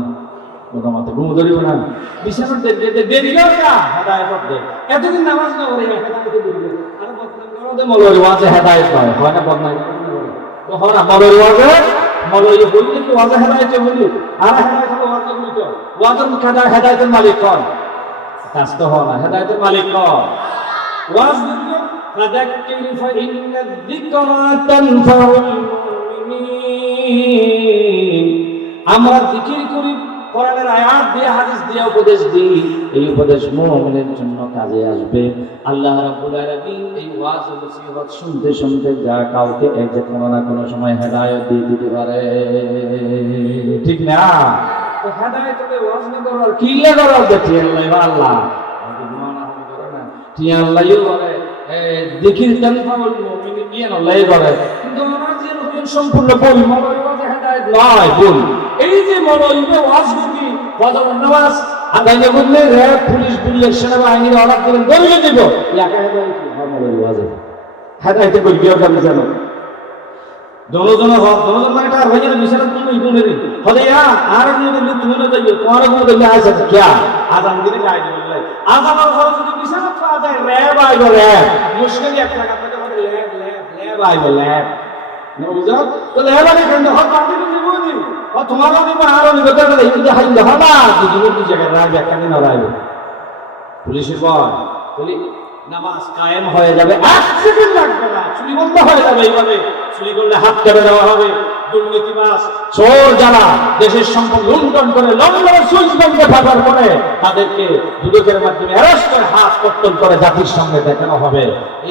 মোটামুটি ঘুমে ধরিব না বিছানার দেরিও না হেদায়েত দেয় এতদিন নামাজ না পড়ে হেদায়েত দিবে আর বদনাম করতে মলয় ওয়াজে হেদায়েত হয় হয় না বদনাম তো হয় না মলয় ওয়াজে মলয় বললি কি ওয়াজে হেদায়েত বললি আর হেদায়েত হলো ওয়াজে বললি তো ওয়াজের খাদা হেদায়েতের মালিক কোন কাস্ত হয় না হেদায়েতের মালিক কোন ওয়াজ দিলে ফাযাক্কির ফাইন্নায যিকরা তানফাউল মুমিনিন। আমরা জিকির করি, কোরআনের আয়াত দিয়ে হাদিস দিয়ে উপদেশ দিই, এই উপদেশ মুমিনের জন্য কাজে আসবে। আল্লাহ রাব্বুল আলামিন এই ওয়াজ ও নসিহত শুনতে শুনতে যা কাউকে এক যে কোনো না কোনো সময় হেদায়েত দিয়ে দিতে পারে ঠিক না। তো হেদায়েতে ওয়াজ না করার কি লাগার দেখি আল্লাহ টি আল্লাহই বলে জিকির তানফাউল মুমিনিন নিয়ে আল্লাহ বলে কিন্তু আমরা যে লোকের সম্পূর্ণ বল মনের ওয়াজে হেদায়েত নয় বল এই যে মনোইবে ওয়াজ করি ফজরের নামাজ আদায় না করলে র্যাব পুলিশ বিডিআর সেনাবাহিনীর অর্ডার দিলেন দলিয়ে দেব একা হেদায়েত কি মনের ওয়াজে হেদায়েত কই বিয়ার কাম জানো দোনোজন মানে তার হয়ে গেল বিশাল তুমি ইগুনে দিন হলে আর মনে তুমি না যাইও তোমার কোনো দিলে আইছে কি আজান দিলে যাই বললে আজানের ঘরে যদি বিশাল পাওয়া যায় র্যাব আইবো র্যাব মুশকিল এক টাকা পেতে বলে ল্যাব আইবো ল্যাব না বুঝো তো ল্যাব আইলে কেন হল পার্টি দিব নি ও তোমারও নিব আরো নিব তো এই যে হাই না না দুই জায়গা রাজ একখানে না রাইবো পুলিশের বল বলি নামাজ কায়েম হয়ে যাবে, এক সেকেন্ড লাগবে না, চুরি বন্ধ হয়ে যাবে। এইভাবে চুরি করলে হাত কেটে দেওয়া হবে। দুর্নীতিবাজ চোর যারা দেশের সম্পদ লুণ্ঠন করে লন্ডনের সুইচ ব্যাংকে থাকার পরে তাদেরকে দুদকের মাধ্যমে অ্যারেস্ট করে হাত কর্তন করে জাতির সঙ্গে দেখানো হবে।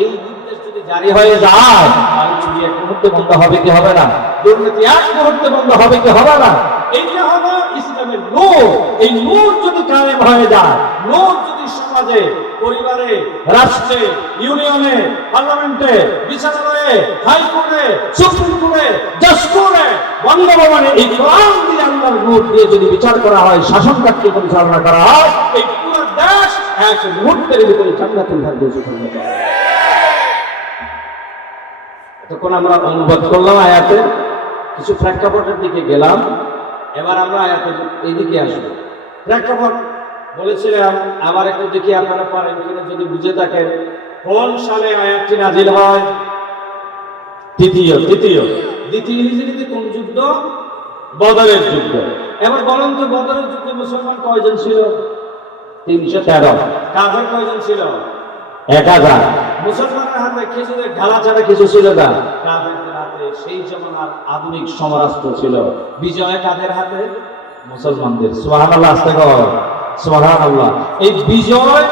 এই নির্দেশ যদি জারি হয়ে যায় তাহলে চুরি এক মুহূর্তে বন্ধ হবে কি হবে না, দুর্নীতি এক মুহূর্তে বন্ধ হবে কি হবে না। এইটা হলো ইসলামের নূর। এই নূর যদি কায়েম হয়ে যায়, নূর যদি সমাজে, পরিবারে, রাষ্ট্রে, ইউনিয়নে, পার্লামেন্টে, বিচারালয়ে, হাইকোর্টে, সুপ্রিম কোর্টে, জাজ কোর্টে, বঙ্গভবনে এই কোরআন দিয়ে আল্লাহর নূর দিয়ে যদি বিচার করা হয়, শাসন কার্য পরিচালনা করা হয়, এই পুরো দেশ এক মুহূর্তের ভিতরে জান্নাতুল ফেরদৌসে চলে যাবে। তখন আমরা অনুবাদ করলাম আয়াতের, কিছু প্রেক্ষাপটের দিকে গেলাম। এবার আমরা আয়াতের এইদিকে আসবো। প্রেক্ষাপট বলেছিলাম আবার একটু দেখি আপনারা পারেন কিনা যদি বুঝে থাকেন। কোন সালে আয়াতটি নাজিল হয়? তৃতীয় দ্বিতীয় হিজরিতে কোন যুদ্ধ? বদরের যুদ্ধ। এবার বলেন তো বদরের যুদ্ধে মুসলমান কয়জন ছিল? 313। কাফের কয়জন ছিল? 1000। মুসলমানের হাতে খেজুরের ঢালা ছাড়া কিছু ছিল না। কাফেরদের হাতে সেই জমানার আধুনিক সমরাস্ত্র ছিল। বিজয় কাদের হাতে? মুসলমানদের। সুবহানাল্লাহ, আস্তে কর সুবহানাল্লাহ। এই বিজয়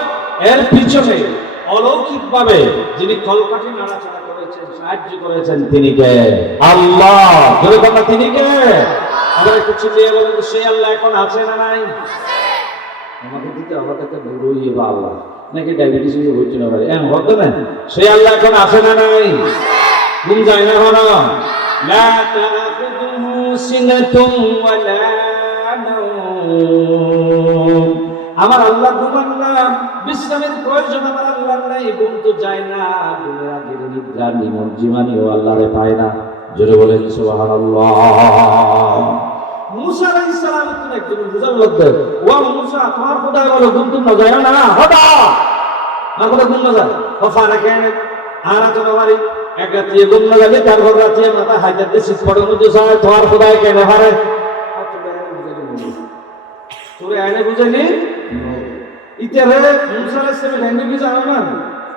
এর পিছনে অলৌকিকভাবে যিনি কলকাঠি নাড়াচাড়া করেছেন, সাহায্য করেছেন, তিনি কে? আল্লাহ। জোরে বলেন তিনি কে? আবার একটু চিল্লিয়ে বলেন তো, সেই আল্লাহ এখন আছে না নাই? আমাদের দিকে আমাদেরকে বুড়োই বা আল্লাহ নাকি ডায়াবেটিস হচ্ছে না ভাই, হতো না? সেই আল্লাহ এখন আছে না নাই? ঘুম যায় না হলো? লা তাখুযুহু সিনাতুন ওয়ালা নাওম। আমার আল্লাহ ঘুমান না, বিশ্রামের প্রয়োজন আমার আল্লাহর নাই। ঘুম তো যায় না, ঘুমের আগের নিদ্রার নিমজ্জিমানিও আল্লাহরে পায় না। জোরে বলেন সুবহানাল্লাহ। মুসা আলাইহিস সালাম তো একজন বুঝার মধ্যে, ও মুসা তোমার খোদা বলো ঘুম তো না যায় না, হদা না খোদা ঘুম না যায় ও ফারা কেন আরা তো বাড়ি এক রাতে ঘুম না লাগে, তারপর রাতে মাথা হাইতে শীত পড়ে মধ্যে যায়, তোমার খোদা কেন হারে তোরে আইনে বুঝাইনি ইতারে মুসা আলাইহিস সালাম ল্যাঙ্গুয়েজ জানো না,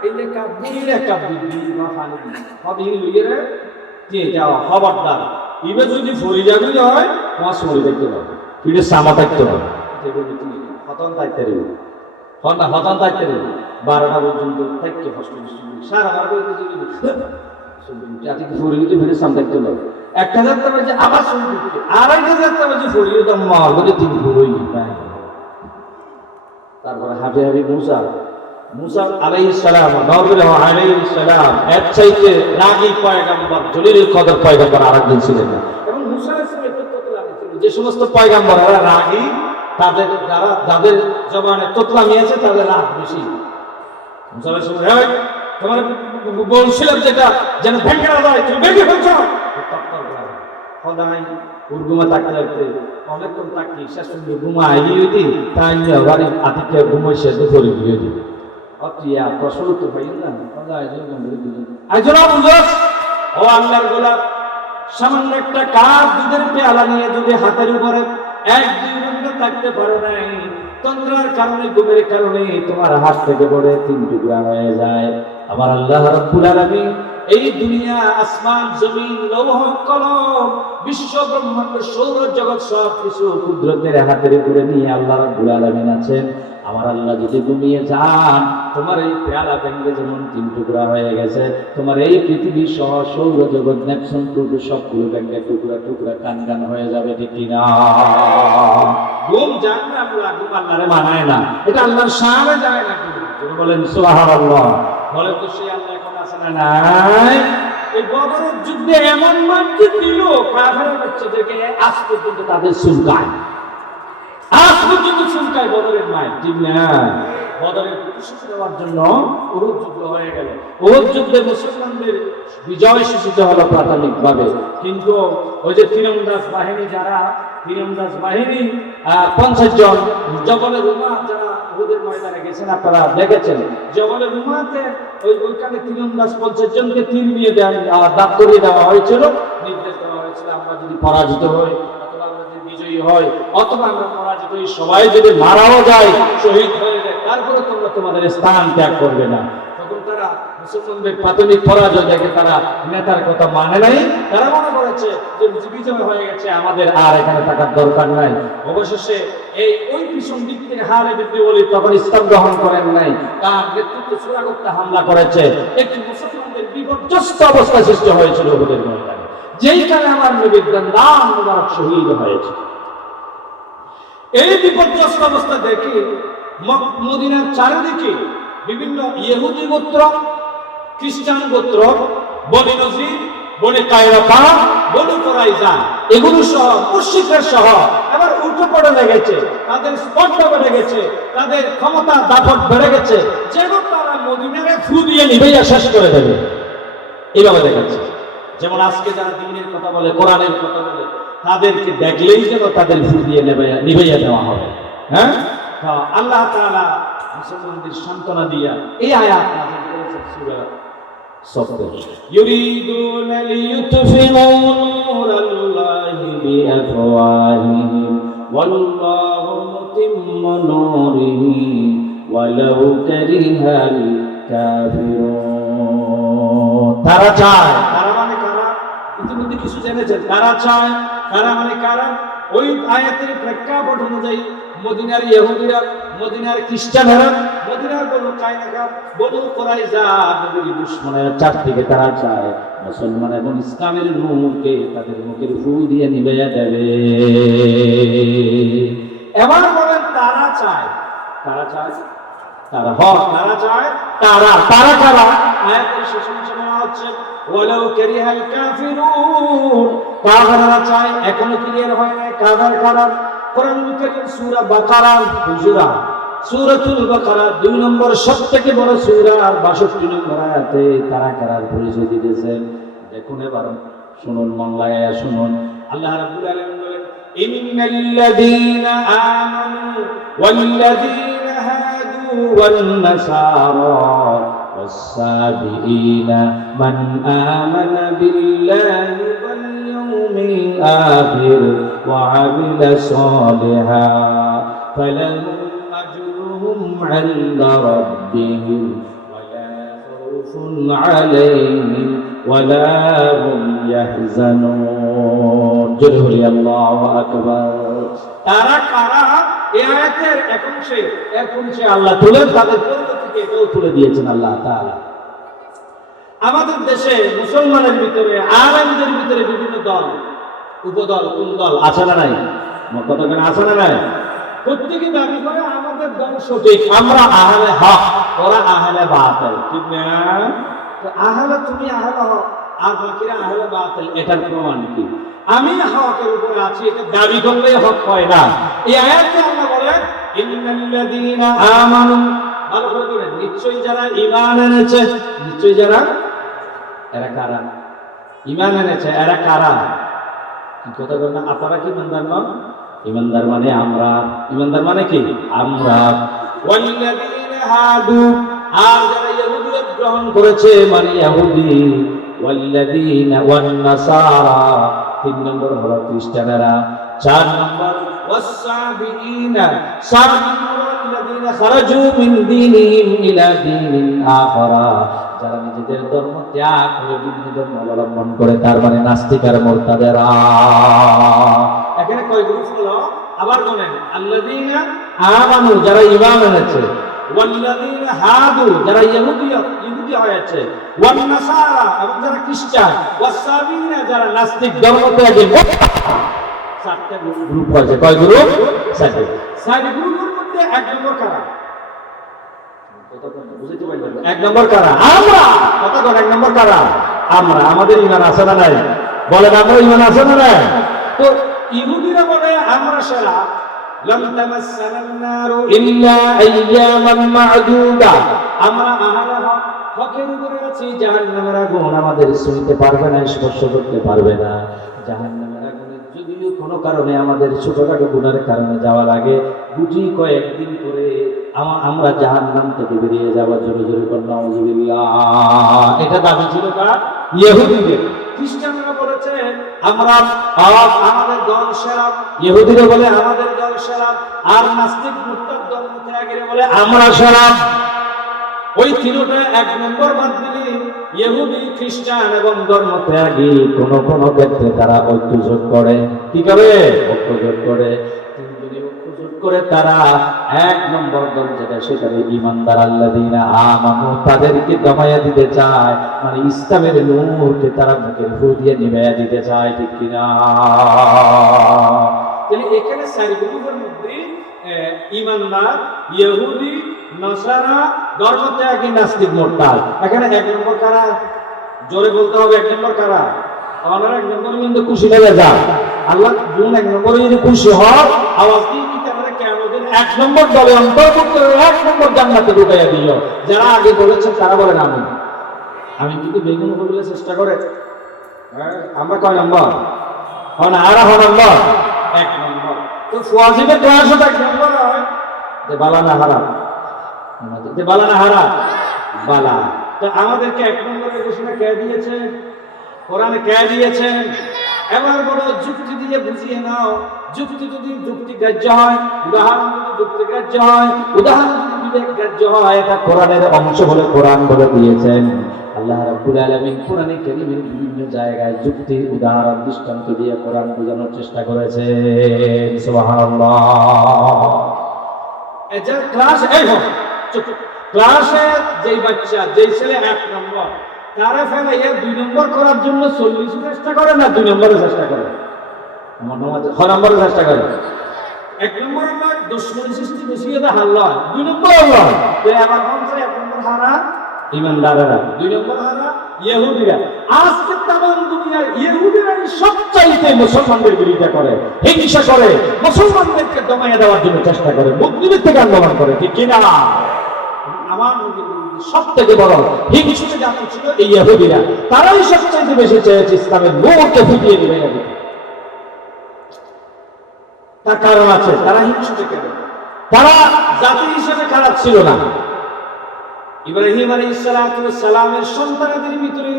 এই যে কাবুলিরে কাবুলি বা ফানি হবি লইরে কে যাও খবরদার ইবে যদি ফরি যাবি হয় তোমার সরি দেখতে পাবে, ফিরে সামা থাকতে হবে, হতন থাকতে রইব হন্না হতন থাকতে রইব 12টা পর্যন্ত থাকতে হসপিটাল সারা বার করে জাতিকে ফরি দিতে ফিরে সামা থাকতে হবে। 1000টা বাজে আবার শুরু করতে, 2500টা বাজে ফরিও তো মার বলে তিন ফরই পায়। তারপরে হাবি হাবি মুসা আলাইহিস সালাম, নবী আলাইহিস সালাম এর চাইতে রাগী পয়গম্বর জলিলুল কদর পয়গম্বর আরেকজন ছিলেন না। এবং মুসা আলাইহিস সালাম একটু তোতলামি ছিল, যে সমস্ত পয়গম্বররা রাগী যাদের জবানে তোতলামি আছে তাদের রাগ বেশি। মুসা আলাইহিস সালাম এই তোমার বলছিলাম যেটা যেন ভেঙে না যায় তুমি ভেঙে ফেলছো, খোদাই উর্গুমা তাকতে লাগতে অনেকক্ষণ তাকি শেষ সুন্দর ঘুমা আইলি দি তাই বাড়ি আতিকে ঘুমাই শেষ করে দিয়ে দিই অতিয়া প্রশ্ন তো পাই না ও আল্লাহর গোলাপ। সামান্য একটা কাপ দুধের পেয়ালা নিয়ে যদি হাতের উপরে 1-2 ঘন্টা থাকতে পারো নাই, তন্দ্রার কারণে ঘুমের কারণে তোমার হাত থেকে পড়ে 3 টুকরা হয়ে যায়। আমার আল্লাহ রাব্বুল আলামিন এই দুনিয়া, আসমান, জমিন, লৌহ কলম, বিশ্ব ব্রহ্মাণ্ড, সৌর জগৎ সব কিছু কুদরতের হাতের উপরে নিয়ে আল্লাহ রাব্বুল আলামিন আছেন। আমার আল্লাহ যদি ঘুমিয়ে যান, তোমার এই পেয়ালা ভেঙে যেমন 3 টুকরা হয়ে গেছে, তোমার এই পৃথিবী সহ সৌর জগৎ নেপচুন প্লুটো সবগুলো ভেঙে টুকরা টুকরা কান হয়ে যাবে, ঠিক কিনা? ঘুম যায় না, ঘুম আল্লাহরে মানায় না, এটা আল্লাহর শানে যায় না। তুমি বলেন সুবহানাল্লাহ, বলেন তো সেই আল্লাহ এখন আছে না নাই? এই বদরের যুদ্ধে এমন মারতে দিল কাফেরের বাচ্চাদেরকে, আজ পর্যন্ত তাদের চুলকায়, আজ পর্যন্ত চুলকায় বদরের মায়ের, ঠিক না? বদরের প্রতিশোধ নেওয়ার জন্য উহুদ যুদ্ধ হয়ে গেল। উহুদ যুদ্ধে মুসলমানদের বিজয় সূচিত হলো প্রাথমিকভাবে, কিন্তু ওই যে তীরন্দাজ বাহিনী, যারা তীরন্দাজ বাহিনী 50 জন জবলে রুমা, যারা উহুদের ময়দানে গেছেন আপনারা দেখেছেন, জবলে রুমাতে ওইখানে তীরন্দাজ 50 জনকে তীর নিয়ে দাঁত করিয়ে দেওয়া হয়েছিল। নির্দেশ দেওয়া হয়েছিল আমরা যদি পরাজিত হই অথবা আমরা যদি বিজয়ী হই অথবা আমরা পরাজিত হই, সবাই যদি মারাও যায়, শহীদ হয়ে যায়, তারপরে তোমরা তোমাদের স্থান ত্যাগ করবে না। তখন তারা মুসলমানদের প্রাথমিক পরাজয় দেখে তারা নেতার কথা মানে নাই, তারা মনে করেছে যে বিজয় হয়ে গেছে, আমাদের আর এখানে থাকার দরকার নাই। অবশেষে ওই পিছন দিক থেকে খালিদ ইবনে ওয়ালিদ তখন ইসলাম গ্রহণ করেন নাই, তার নেতৃত্বে সূরা করতে হামলা করেছে। একটি মুসলমানদের বিপর্যস্ত অবস্থা সৃষ্টি হয়েছিল উহুদের ময়দানে, যেইখানে আমার নবীর নাম মুবারক শহীদ হয়েছে। এই বিপর্যস্ত অবস্থা দেখে মদিনার চারিদিকে বিভিন্ন ইহুদি গোত্র, খ্রিস্টান গোত্র, বনি নজির, বনি কায়রকা, বনি কুরাইজা, এগুলো সহ মুশরিকরা সহ এবার উঠে পড়ে লেগেছে, তাদের স্পর্ধা বেড়ে গেছে, তাদের ক্ষমতা দাপট বেড়ে গেছে, যেন তারা মদিনারে ফু দিয়ে নিভাইয়া শেষ করে দেবে। এইভাবে দেখাচ্ছে, যেমন আজকে যারা দ্বীনের কথা বলে, কোরআনের কথা বলে, তাদেরকে দেখলেই যেন তাদের ফু দিয়ে নিভাইয়া দেওয়া হবে। হ্যাঁ, আল্লাহ তাআলা মুসলমানদের সান্ত্বনা দিয়া এই আয়াত নাযিল করেছেন সূরা সফটে ইউরিদুনা লিইউতফিউ নূরাল্লাহি বিআফওয়াহিহিম ওয়াল্লাহু মুতিম্মু নূরিহি ওয়ালাউ কারিহাল কাফিরুন। তারা চায়, তারা মানে কারা? ইতিমধ্যে কিছু জেনেছেন। তারা চায়, তারা মানে কারা? ওই আয়াতের প্রেক্ষাপট অনুযায়ী মদিনার ইহুদিরা, মদিনার খ্রিস্টানেরা, মদিনার বনু কায়নুকা, বনু কুরাইজা, নবীর দুশমনের চারদিকে তারা চায় মুসলমান এবং ইসলামের নূরকে তাদের মুখের ফু দিয়ে নিভিয়ে দেবে। এবার বলেন তারা চায়, তারা চায়, তারা তারা চায়, তারা তারা কারা? আয়াতের শেষ অংশে বলা হচ্ছে ওয়ালাউ কারিহাল কাফিরুন, কাফেররা চায়। এখনো ক্লিয়ার হয় না কাফের কারা। কোরআনুল কারীম সূরা বাকারা, সূরাতুল বাকারা 2 নম্বর সবথেকে বড় সূরা আর 62 নম্বর আয়াতে তারা কারার পরিচয় দিয়েছেন। দেখুন এবার শুনুন, মন লাগায়া শুনুন। আল্লাহ রাব্বুল আলামিন বলেন ইন্নাল্লাযীনা আমানু ওয়াল্লাযীনা হাদু ওয়ান নাসারা والسابئين من آمن بالله واليوم الآخر وعمل صالحا فلهم أجرهم عند ربهم ولا خوف عليهم ولا هم يحزنون جل الله أكبر। তারা কারা? এই আয়াতের এক অংশে আল্লাহ তুলে তাদের পরিবর্তে এটাও তুলে দিয়েছেন আল্লাহ তাআলা। আমাদের দেশে মুসলমানের ভিতরে, আলেমদের ভিতরে বিভিন্ন দল, উপদল, কোন দল আছে না নাই? কতক্ষণ আছে না নাই? প্রত্যেকে দাবি করে আমাদের দল সঠিক, আমরা আহলে হক, ওরা আহলে বাতিল, ঠিক না? তো আহলে, তুমি আহলে হক আর বাকিরা আহলে বাতিল, এটার প্রমাণ কি? আমি হকের উপরে আছি এটা দাবি করলে হক হয় না। এই আয়াতে আল্লাহ বলেন ইন্নাল্লাযীনা আমানু, ভালো করে নিশ্চয়ই যারা ঈমান এনেছে, নিশ্চয়ই যারা, এরা কারা? ঈমান এনেছে, এরা কারা? কি কথা বলেন? আপনারা কি ইমানদার নন? ইমানদার মানে আমরা। ইমানদার মানে কি? আমরা। ওয়াল্লাযীনা হাদু, আর যারা ইহুদিয়ত গ্রহণ করেছে মানে ইহুদি। ওয়াল্লাযীনা ওয়ান নাসারা, 3 নম্বর হলো খ্রিস্টানেরা। 4 নম্বর ওয়াসসাবিঈনা, সাবিঈনা খারাজু মিন দীনিহিম ইলা দীনিন আখারা, যারা নিজেদের ধর্ম ত্যাগ করে ভিন্ন ধর্ম অবলম্বন করে, তার মানে নাস্তিক আর মুরতাদেরা। এখানে কয় গ্রুপ হলো? আবার বলেন আল্লাযীনা আমানু, যারা ঈমান এনেছে, ওয়াল্লাযীনা হাদু, যারা ইহুদি হয়েছে, ওয়ান নাসারা, এবং যারা খ্রিস্টান, ওয়াসসাবিঈনা, যারা নাস্তিক ধর্ম ত্যাগী। 4টা গ্রুপ হয়েছে। কয় গ্রুপ? 4টা। 4 গ্রুপের মধ্যে 1 নম্বর কারা? বুঝতে পারলেন? 1 নম্বর কারা? আমরা। কথা বলেন 1 নম্বর কারা? আমরা। আমাদের ঈমান আছে না নাই? বলেন আমরা ঈমান আছে না নাই? তো ইহুদিরা বলে আমরা সেরা, লাম তামাসসানান নারু ইল্লা আইয়ামান মা'দুদা, আমরা আহলে হক, হকের উপরে আছি, জাহান্নামের আগুন আমাদের ছুঁইতে পারবে না, স্পর্শ করতে পারবে না। জাহান্নামের আগুনে যদিও কোনো কারণে আমাদের ছোটখাটো গুনাহের কারণে যাওয়া লাগে, গুটি কয়েকদিন করে আমরা জাহান্নাম থেকে বেরিয়ে যাওয়ার জন্য জোরে করে নাউযুবিল্লাহ। এটা দাবি ছিল কার? ইহুদিদের। খ্রিস্টানরা বলেছে আমরা আমাদের দল সেরা, ইহুদিরা বলে আমাদের দল সেরা, আর নাস্তিক মুরতাদ ধর্ম ত্যাগীরা বলে আমরা সেরা। ওই তিনটা 1 নম্বর বাদ দিলে ইহুদি, খ্রিস্টান এবং ধর্ম ত্যাগী কোন কোন ক্ষেত্রে তারা ঐক্যযোগ করে। কি করে? ঐক্যযোগ করে। তিনজনে ঐক্যযোগ করে তারা 1 নম্বর দল যেটা, সেখানে ঈমানদার আল্লাযীনা আমানু, তাদেরকে দমায়া দিতে চায়, মানে ইসলামের নূরকে তারা মুখের ফু দিয়ে নিভাইয়া দিতে চায়, ঠিক কিনা? তাহলে এখানে 4 গ্রুপের মধ্যে ঈমানদার, ইহুদি, নাসারা, ধর্মত্যাগী, নাস্তিক, মুরতাদ। এখানে 1 নম্বর কারা? জোরে বলতে হবে 1 নম্বর কারা? আমরা 1 নম্বরে কিন্তু খুশি লেগে যায়। আল্লাহ যখন 1 নম্বরে যদি খুশি হয়, আওয়াজ দিয়ে দিতে পারে কিয়ামতের 1 নম্বর দলে অন্তর্ভুক্ত 1 নম্বর জান্নাতে ঢুকাইয়া দিও। যারা আগে বলেছেন তারা বলেন আমি কিন্তু বেগুন বলতে চেষ্টা করে। আমরা কয় নম্বর? হন আর হন নম্বর 1 নম্বর। তো ওয়াজিবে ক্লাস 1 নম্বর হয় যে বালা না হারাম, যে বালা না হারাম বালা। তো আমাদেরকে 1 নম্বরে নির্দেশনা কে দিয়েছে? কোরআনে কে দিয়েছেন? এবার বড় যুক্তি দিয়ে বুঝিয়ে নাও। যুক্তি যদি যুক্তিগ্রাহ্য হয়, উদাহরণ যদি যুক্তিগ্রাহ্য হয়, উদাহরণ যদি বিবেকগ্রাহ্য হয়, এটা কোরআনের অংশ বলে কোরআন বলে দিয়েছেন। আল্লাহ রাব্বুল আলামিন কোরআনে কারীমের বিভিন্ন জায়গায় যুক্তি, উদাহরণ, দৃষ্টান্ত দিয়ে কোরআন বোঝানোর চেষ্টা করেছেন। সুবহানাল্লাহ। এই যে ক্লাসে যেই বাচ্চা, যেই ছেলে 1 নম্বর, তারা ফেলে 2 নম্বর করার জন্য 40 চেষ্টা করে না 2 নম্বরে চেষ্টা করে? আমার নামাজ 6 নম্বরে চেষ্টা করে। 1 নম্বর আমরা দুশ্মনী সৃষ্টি বসিয়ে দেয় হাল্লা, 2 নম্বর আল্লাহ আবার বলছে 1 নম্বর হারা ইমানদারেরা, 2 নম্বর হারা ইহুদিরা। আজকে তামাম দুনিয়ার ইহুদিরাই সবচাইতে মুসলমানদের বিরোধিতা করে, হিংসা করে, মুসলমানদেরকে দমাইয়ে দেওয়ার জন্য চেষ্টা করে, মুসলিমদের থেকে আন্দোলন করে, ঠিক কিনা? আমার সব থেকে বড় হিংসুক জাতি ছিল এই ইহুদিরা। তারাই সবচাইতে বেশি চেয়েছে ইসলামের নূরকে ফুটিয়ে দিবে। তার কারণ আছে, তারা হিংসুক কেন? তারা জাতি হিসেবে খারাপ ছিল না। ইব্রাহিম আলাইহিস সালামের সন্তানদের ভিতরে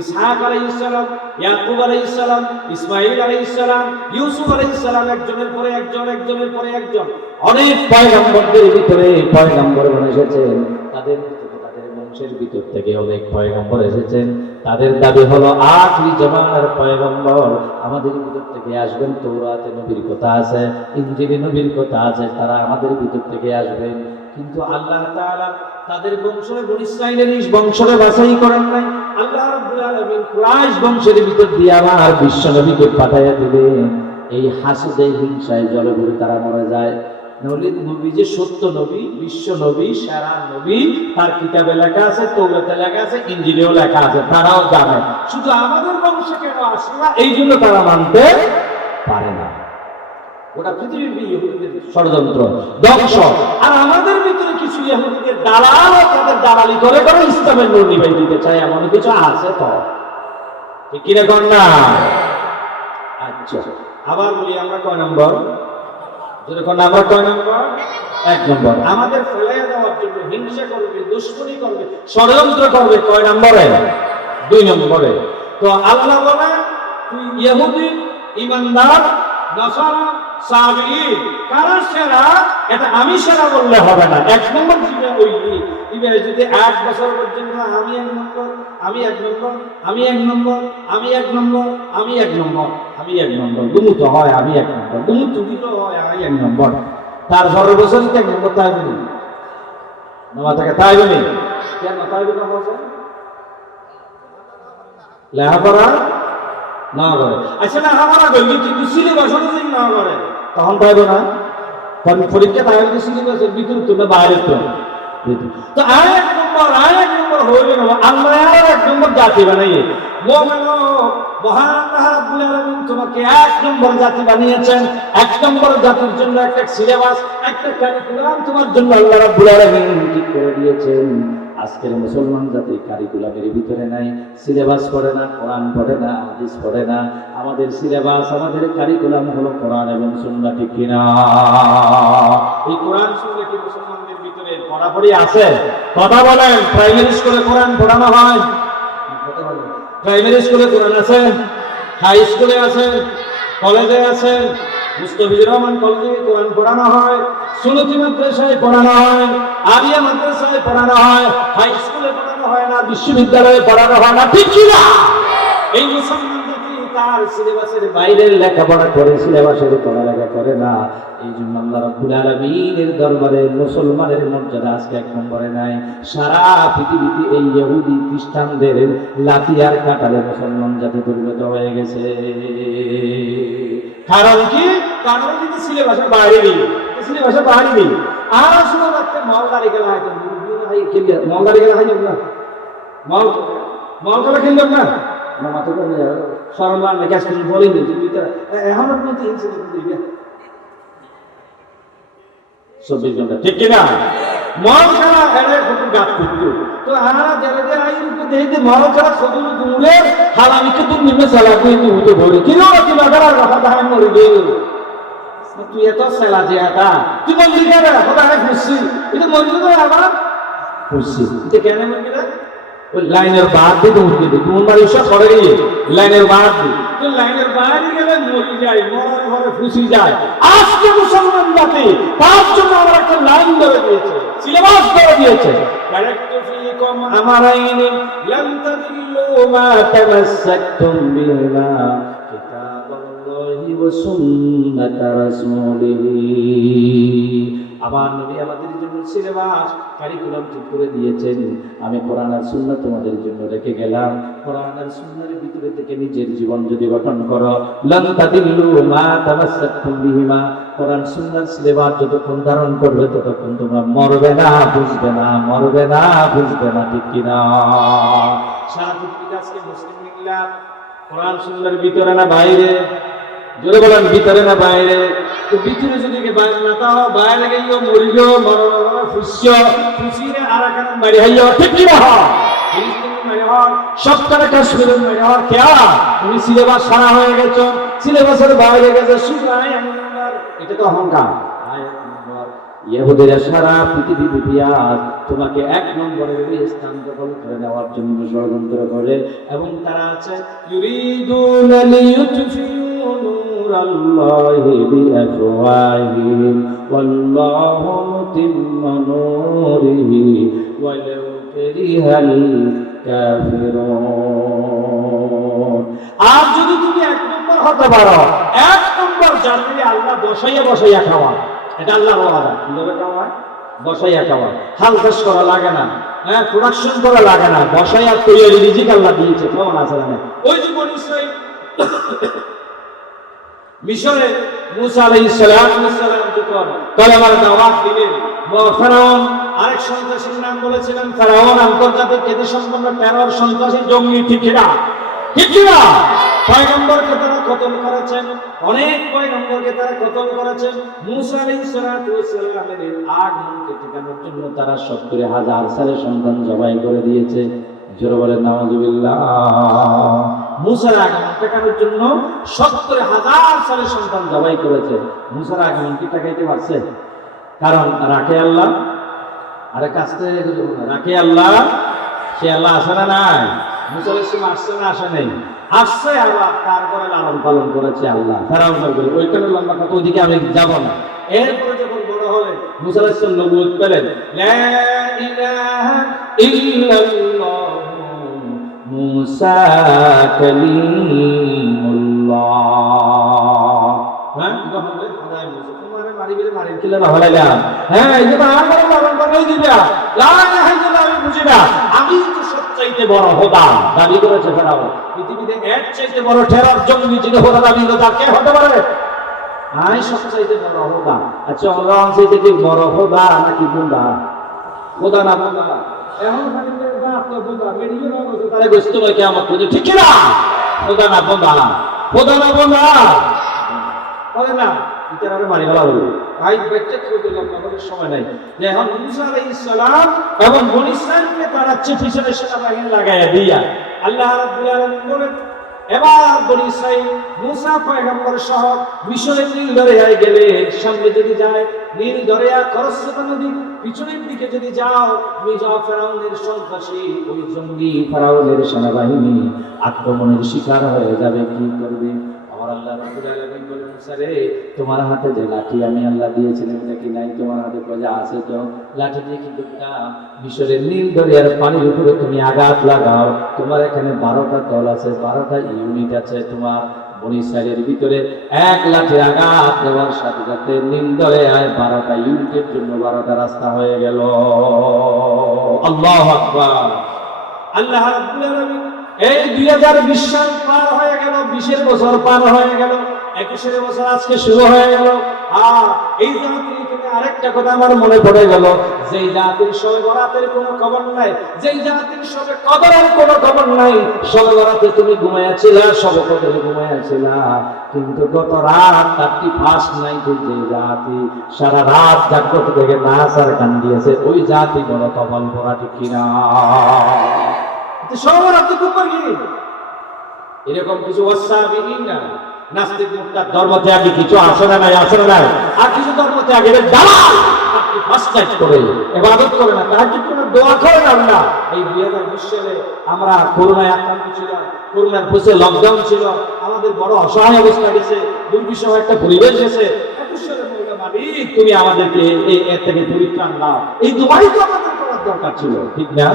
ইসহাক আলাইহিস সালাম, ইয়াকুব আলাইহিস সালাম, ইসমাঈল আলাইহিস সালাম, ইউসুফ আলাইহিস সালাম, একজনের পরে একজন, একজনের পরে একজন, অনেক পয়গম্বরদের ভিতরে পয়গম্বরগণ এসেছেন। তাদের বংশের ভিতর থেকে অনেক পয়গম্বর এসেছেন। তাদের দাবি হলো আখিরি জামানার পয়গম্বর আমাদের ভিতর থেকে আসবেন। তৌরাতে নবীর কথা আছে, ইনজিলে নবীর কথা আছে, তারা আমাদের ভিতর থেকে আসবেন। কিন্তু আল্লাহ তাআলা তাদের বংশ বনি ইসরাঈলের বংশরে বাছাই করেন নাই। আল্লাহ রাব্বুল আলামিন কুরাইশ বংশের ভিতর দিয়ে আমার বিশ্ব নবীকে পাঠাইয়া দিলেন। এই হাসুদে হিংসায় জলে ঘুরে তারা মরে যায়। নবী যে সত্য নবী, বিশ্ব নবী, সেরা নবী, তার কিতাবে লেখা আছে, তৌরাতে লেখা আছে, ইনজিলেও লেখা আছে, তারাও জানে। শুধু আমাদের বংশে কেন আসে না, এই জন্য তারা মানতে পারে না। ওটা পৃথিবীর ইহুদিদের ষড়যন্ত্র, ধ্বংস। আর আমাদের ভিতরে কিছু ইহুদিদের দালাল, তাদের দালালি করে করে ইসলামের নূর নিভাই দিতে চায়, এমন কিছু আছে তো, ঠিক কি রকম না? আচ্ছা, আবার বলি, আমরা কয় নম্বর? যেরকম আমরা কয় নম্বর? 1 নম্বর। আমাদের ফেলে দেওয়ার জন্য হিংসা করবে, দুশ্মনী করবে, ষড়যন্ত্র করবে, কয় নম্বরে? 2 নম্বরে। তো আল্লাহ বলে, তুই ইহুদি, ইমানদার, নাসারা, সাবিঈন, কারা সেরা? এটা আমি সেরা বললে হবে না। 1 নম্বর ছিল ওইলি। এবারে যদি 1 বছর পর্যন্ত আমি 1 নম্বর, আমি 1 নম্বর, আমি 1 নম্বর, আমি 1 নম্বর, আমি 1 নম্বর, আমি 1 নম্বর, দুমুত হয় আমি 1 নম্বর, দুমুত দুটো হয় আমি 1 নম্বর, তারপরের বছরই 1 নম্বর তাইবনি নামা থাকে, তাইবনি কেন তাইবনি না হচ্ছে? লেখাপড়া না করে। আচ্ছা, লেখাপড়া করবি কিন্তু সিলেবাস অনুযায়ী না করে, তখন পাইব না। কারণ পরীক্ষা তাহলে সিলেবাসের ভিতর তো বাইরে তো। তো 1 নম্বর হইবে না। আল্লাহ 1 নম্বর জাতি বানাইয়ে মুমিন, মহান আল্লাহ রাব্বুল আলামিন তোমাকে 1 নম্বর জাতি বানিয়েছেন। 1 নম্বর জাতির জন্য একটা সিলেবাস, একটা কারিকুলাম তোমার জন্য আল্লাহ রাব্বুল আলামিন ঠিক করে দিয়েছেন। আজকের মুসলমান জাতি কারিকুলামের ভিতরে নাই, সিলেবাস পড়ে না, কোরআন পড়ে না, হাদিস পড়ে না। আমাদের সিলেবাস, আমাদের কারিকুলাম হলো কোরআন এবং সুন্নাহ, ঠিক কিনা? এই কোরআন সুন্নাহ কি মুসলমানদের ভিতরে পড়াপড়ি আছে? কথা বলেন। প্রাইমারি স্কুলে কোরআন পড়ানো হয়? প্রাইমারি স্কুলে কোরআন আছে, হাই স্কুলে আছে, কলেজে আছে। মুস্তাফিজুর রহমান কলেজে কোরআন পড়ানো হয়, সুন্নতি মাদ্রাসায় পড়ানো হয়, আলিয়া মাদ্রাসায় পড়ানো হয়, হাই স্কুলে পড়ানো হয় না, বিশ্ববিদ্যালয়ে পড়ানো হয় না, ঠিক কি না? এই মুসলমান জাতি তার সিলেবাসের বাইরের লেখাপড়া করে, সিলেবাসের পড়ালেখা করে না। এই জন্য আল্লাহ রাব্বুল আলামিনের দরবারে মুসলমানের মর্যাদা আজকে 1 নম্বরে নাই। সারা পৃথিবীতে এই ইহুদি খ্রিস্টানদের লাঠি আর কাঁটালে মুসলমান জাতি পরিণত হয়ে গেছে। কারণ কি? কারণ কিন্তু সিলেবাসের বাইরে নেই, সিলেবাসের বাইরে নেই। আর শুধু একটা মলদারি গেলা হয়, মলদারি গেলা হয় না, মল গেলা কিনল না, না মাথা করে সরমান না গ্যাস কিছু বলেনি। এখন আপনি 24 ঘন্টা, ঠিক কিনা? মল খেলা এড়ে খুব গাছ করতো। তো আমরা যারা যে আই রূপে দেখতে মল খেলা সদুল দূরে হালামিকে তুই নিমে চালা কিন্তু উঠে ধরে কি না কি বাগার কথা তাই মরে গেল। তুই এত সেলা যে এটা তুই মন্দির কেন কথা হয় খুশি, এটা মন্দির তো আবার খুশি, এটা কেন মন্দির? ওই লাইনের বাদ দিয়ে উঠে দিই তোমার বাড়ি সব করে গিয়ে লাইনের বাদ দিই তো লাইনের বাইরে গেলে মরে যায়, মরার ঘরে ফুসি যায়। আজকে মুসলমান জাতি তার জন্য আমার একটা লাইন ধরে দিয়েছে, সিলেবাস ধরে দিয়েছে, আমার আইনে লান তাদিল্লু মা তামাসসাকতুম বিহিমা কিতাবাল্লাহি ওয়া সুন্নাত রাসূলিহি। আমার নবী আমাদের জন্য সিলেবাস কারিকুলাম ঠিক করে দিয়েছেন। আমি কোরআন আর সুন্নাহ তোমাদের জন্য রেখে গেলাম। কোরআন আর সুন্নাহর ভিতরে থেকে নিজের জীবন যদি গঠন করো, লান তাদিল্লু মা তামাসসাকতুম বিহিমা, কোরআন সুন্নাহর সিলেবাস যতক্ষণ ধারণ করবে ততক্ষণ তোমরা মরবে না, বুঝবে না, মরবে না, বুঝবে না, ঠিক কিনা? সারা পৃথিবীতে আজকে মুসলিম মিল্লাত কোরআন সুন্নাহর ভিতরে না বাইরে? জোরে বলেন, ভিতরে না বাইরে? তো ভিতরে যদি বাইরে না তাও বাইরে গিয়েও মরিল, মরণ ফুসিও ফুসিরে আরাকান বাইরে হইও, ঠিক কি না? ফিলিস্তিনি বাইরে হন, সবটারে কাশ্মীরের বাইরে হন। কেয়া তুমি সিলেবাস সারা হয়ে গেছো, সিলেবাসের বাইরে গেছে, সুরাই আমার এটা তো অহংকার। ইহুদিরা সারা পৃথিবী বিপিয়াস তোমাকে এক নম্বরের স্থান দখল করে নেওয়ার জন্য ষড়যন্ত্র করে, এবং তারা আছে ইউরিদুনা লিইউতফিউ নূরাল্লাহি বিআফওয়াহিহিম ওয়াল্লাহু মুতিম্মু নূরিহি ওয়ালাউ কারিহাল কাফিরুন। আর যদি তুমি এক নম্বর হতে পারো, এক নম্বর জাতি আল্লাহ বসাইয়া বসাইয়া খাওয়া, এটা আল্লাহর ওয়াদা। কিভাবে খাওয়া? বসাইয়া খাওয়া, হাল চাষ করা লাগে না, হ্যাঁ, প্রোডাকশন করা লাগে না, বসাইয়া তৈরি রিজিক আল্লাহ দিয়েছে। কেমন আছে না? ওই যে বনি ইসরাইল মিশরে মুসা আলাইহিস সালাম যখন কলেমার দাওয়াত দিলেন, ফেরাউন আরেক সন্ত্রাসীর নাম বলেছিলেন ফেরাউন, আন্তর্জাতিক খ্যাতি সম্পন্ন টেরর সন্ত্রাসী জঙ্গি, ঠিক কিনা? ঠিক কিনা? পয়গম্বরকে তারা কতল করেছেন, অনেক পয়গম্বরকে তারা কতল করেছেন। মুসা আলাইহিস সালামের আগমনকে ঠেকানোর জন্য তারা ৭০,০০০ ছেলে সন্তান জবাই করে দিয়েছে। জোরে বলেন নাউযুবিল্লাহ। মুসার আগমন ঠেকানোর জন্য ৭০,০০০ ছেলে সন্তান জবাই করেছে। মুসার আগমন কি ঠেকাইতে পারছে? কারণ রাখে আল্লাহ, আরে কাছে রাখে আল্লাহ, সে আল্লাহ আসে না নাই? মুসা আলাইহিস সালাম আসছে না আসে নাই? আসছে, আল্লাহ তারপরে লালন পালন করেছে আল্লাহ। ফেরাউন বলে ওইখানে লম্বা কথা, ওইদিকে আমি যাব না। এরপরে যখন বড় হলেন, মুসা আলাইহিস সালাম নবুয়ত পেলেন, লা ইলাহা ইল্লাল্লাহ মুসা কালিমুল্লাহ। হ্যাঁ, তাহলে খোদাই মুসা তোমারে মারি বলে মারি কিলা না হলাইলা? হ্যাঁ, এই যে আমার লালন পালন দিবা, লা ইলাহা ইল্লাল্লাহ আমি বুঝি না, আমি তো সবচাইতে বড় খোদা দাবি করেছে ফেরাউন। পৃথিবীতে এর চাইতে বড় টেরর জঙ্গি যিনি খোদা দাবি করে তার কে হতে পারে? আই সবচাইতে বড় খোদা। আচ্ছা, আল্লাহ চাইতে কি বড় খোদা নাকি বুন্দা? খোদা না বুন্দা? এখন খালি বাপ তো বুন্দা মেডিকেল না করতে তারে গোস্ত লয় কিয়ামত পর্যন্ত, ঠিক কি না? খোদা না বুন্দা? খোদা না বুন্দা? বলে না ইতারে মারি গলা বলে ভাই বেচ্চা করে দিলাম, আমাদের সময় নাই। যে এখন মুসা আলাইহিস সালাম এবং বনি ইসরাইলকে তারা পিছনে সেনাবাহিনী লাগাইয়া দিয়া আল্লাহ রাব্বুল আলামিন বলেন, এবার বনি ইসরাইল মুসা পয়গম্বর সহ মিশরের নীল দরিয়ায় গেলে, সামনে যদি যায় নীল দরিয়া খরস্রোতা নদী, পিছনের দিকে যদি যাও মিজা ফেরাউনের সন্ত্রাসী ওই জঙ্গি ফেরাউনের সেনাবাহিনী আক্রমণের শিকার হয়ে যাবে, কি করবে? আমার আল্লাহ রাব্বুল আলামিন বলেন, মুসা রে তোমার হাতে যে লাঠি আমি আল্লাহ দিয়েছিলাম এটা কি নাই? তোমার হাতে কজা আছে? তো লাঠি দিয়ে কি করতা? মিশরের নীল দরিয়ার পানির উপরে তুমি আঘাত লাগাও। তোমার এখানে 12টা দল আছে, 12টা ইউনিট আছে তোমার বনি ইসরাইলের ভিতরে। এক লাঠি আঘাত দেওয়ার সাথে সাথে নীল দরিয়ায় 12টা ইউনিটের জন্য 12টা রাস্তা হয়ে গেল। আল্লাহু আকবার। আল্লাহ রাব্বুল আলামিন এই 2020 সাল পার হয়ে গেল, 20 বছর পার হয়ে গেল, 21 বছর আজকে শুরু হয়ে গেল। এই জাতির থেকে আরেকটা কথা আমার মনে পড়ে গেল, যেই জাতির শবে বরাতের কোনো খবর নাই, যেই জাতির শবে কদরের কোনো খবর নাই। শবে বরাতে তুমি ঘুমাইয়াছিলা, শবে কদরে ঘুমাইয়াছিলা, কিন্তু গত রাত 31 নাইটে যে জাতি সারা রাত জাগ্রত থেকে নাচ আর গান দিয়েছে, ওই জাতি বড় কপাল পরা, ঠিক কিনা? এরকম কিছু নাস্তিক মুক্তার ধর্ম ত্যাগী কিছু আসে না নাই? আসে না নাই? আর কিছু ধর্ম ত্যাগের দালাল মাসনাদ করে ইবাদত করে না, তাহাজ্জুদ করে দোয়া করে না। আল্লাহ এই 2020 সালে আমরা করোনায় আক্রান্ত ছিলাম, করোনার পরে লকডাউন ছিল, আমাদের বড় অসহায় অবস্থা গেছে, দুর্বিষহ একটা পরিবেশ গেছে। 21 সালে মৌলা মালিক তুমি আমাদেরকে এর থেকে পরিত্রাণ দাও, এই দোয়াই তো আমাদের করার দরকার ছিল। ঠিক না?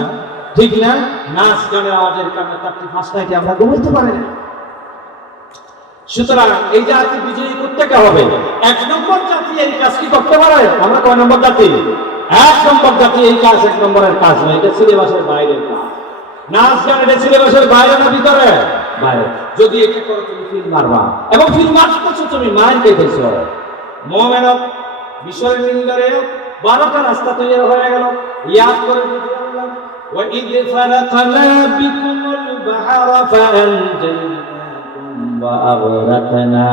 ঠিক না? নাচ গানের আওয়াজের কারণে তাকে মাসনাদে আমরা ঘুমাইতে পারি না। সুতরাং এই জাতি বিজয়ী করতে হবে। 1 নম্বর জাতি এই কাজ কি করতে পারে? আমরা কয় নম্বর জাতি? 1 নম্বর জাতি এই কাজ 1 নম্বরের কাজ নয়, এটা সিলেবাসের বাইরের কাজ। নাচ গান এটা সিলেবাসের বাইরে না ভিতরে? বাইরে। যদি এটা করো তুমি ফিল মারবা, এবং ফিল মারতেছো তুমি মার খেতেছো। মুমিন মিশরের নিন্দরে 12টা রাস্তা তৈরি হয়ে গেল। ইয়াদ করে দিতে আল্লাহ وَإِذْ فَرَقْنَا بِكُمُ الْبَحْرَ فَأَنْجَيْنَاكُمْ وَأَغْرَقْنَا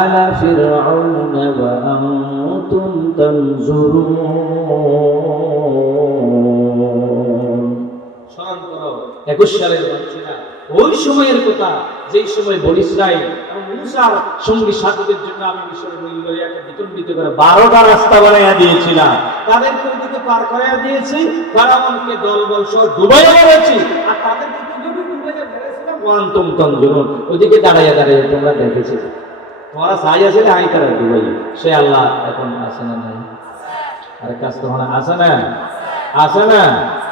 آلَ فِرْعَوْنَ وَأَنْتُمْ تَنْظُرُونَ। স্মরণ করো 21 সালের মানুষেরা ওই সময়ের কথা, যেই সময় বনী ইসরাঈল এবং মুসার সঙ্গী সাথীদের জন্য আমি মিশরের নীল দরিয়াকে বিতন্ডিত করে 12টা রাস্তা বানাইয়া দিয়েছিলাম। তাদেরকে ওইদিকে পার করাইয়া দিয়েছি, ফেরাউনকে দলবল সহ ডুবাইয়া মেরেছি, আর তাদেরকে কিভাবে ডুবাইয়া মেরেছিলাম ওয়ান্তুম তানজুরুন, ওইদিকে দাঁড়াইয়া দাঁড়াইয়া তোমরা দেখেছি। তোমরা চাই আছে আই তারা ডুবাই, সে আল্লাহ এখন আছে না নাই? আরে কাজ তো আছে না? আছে না?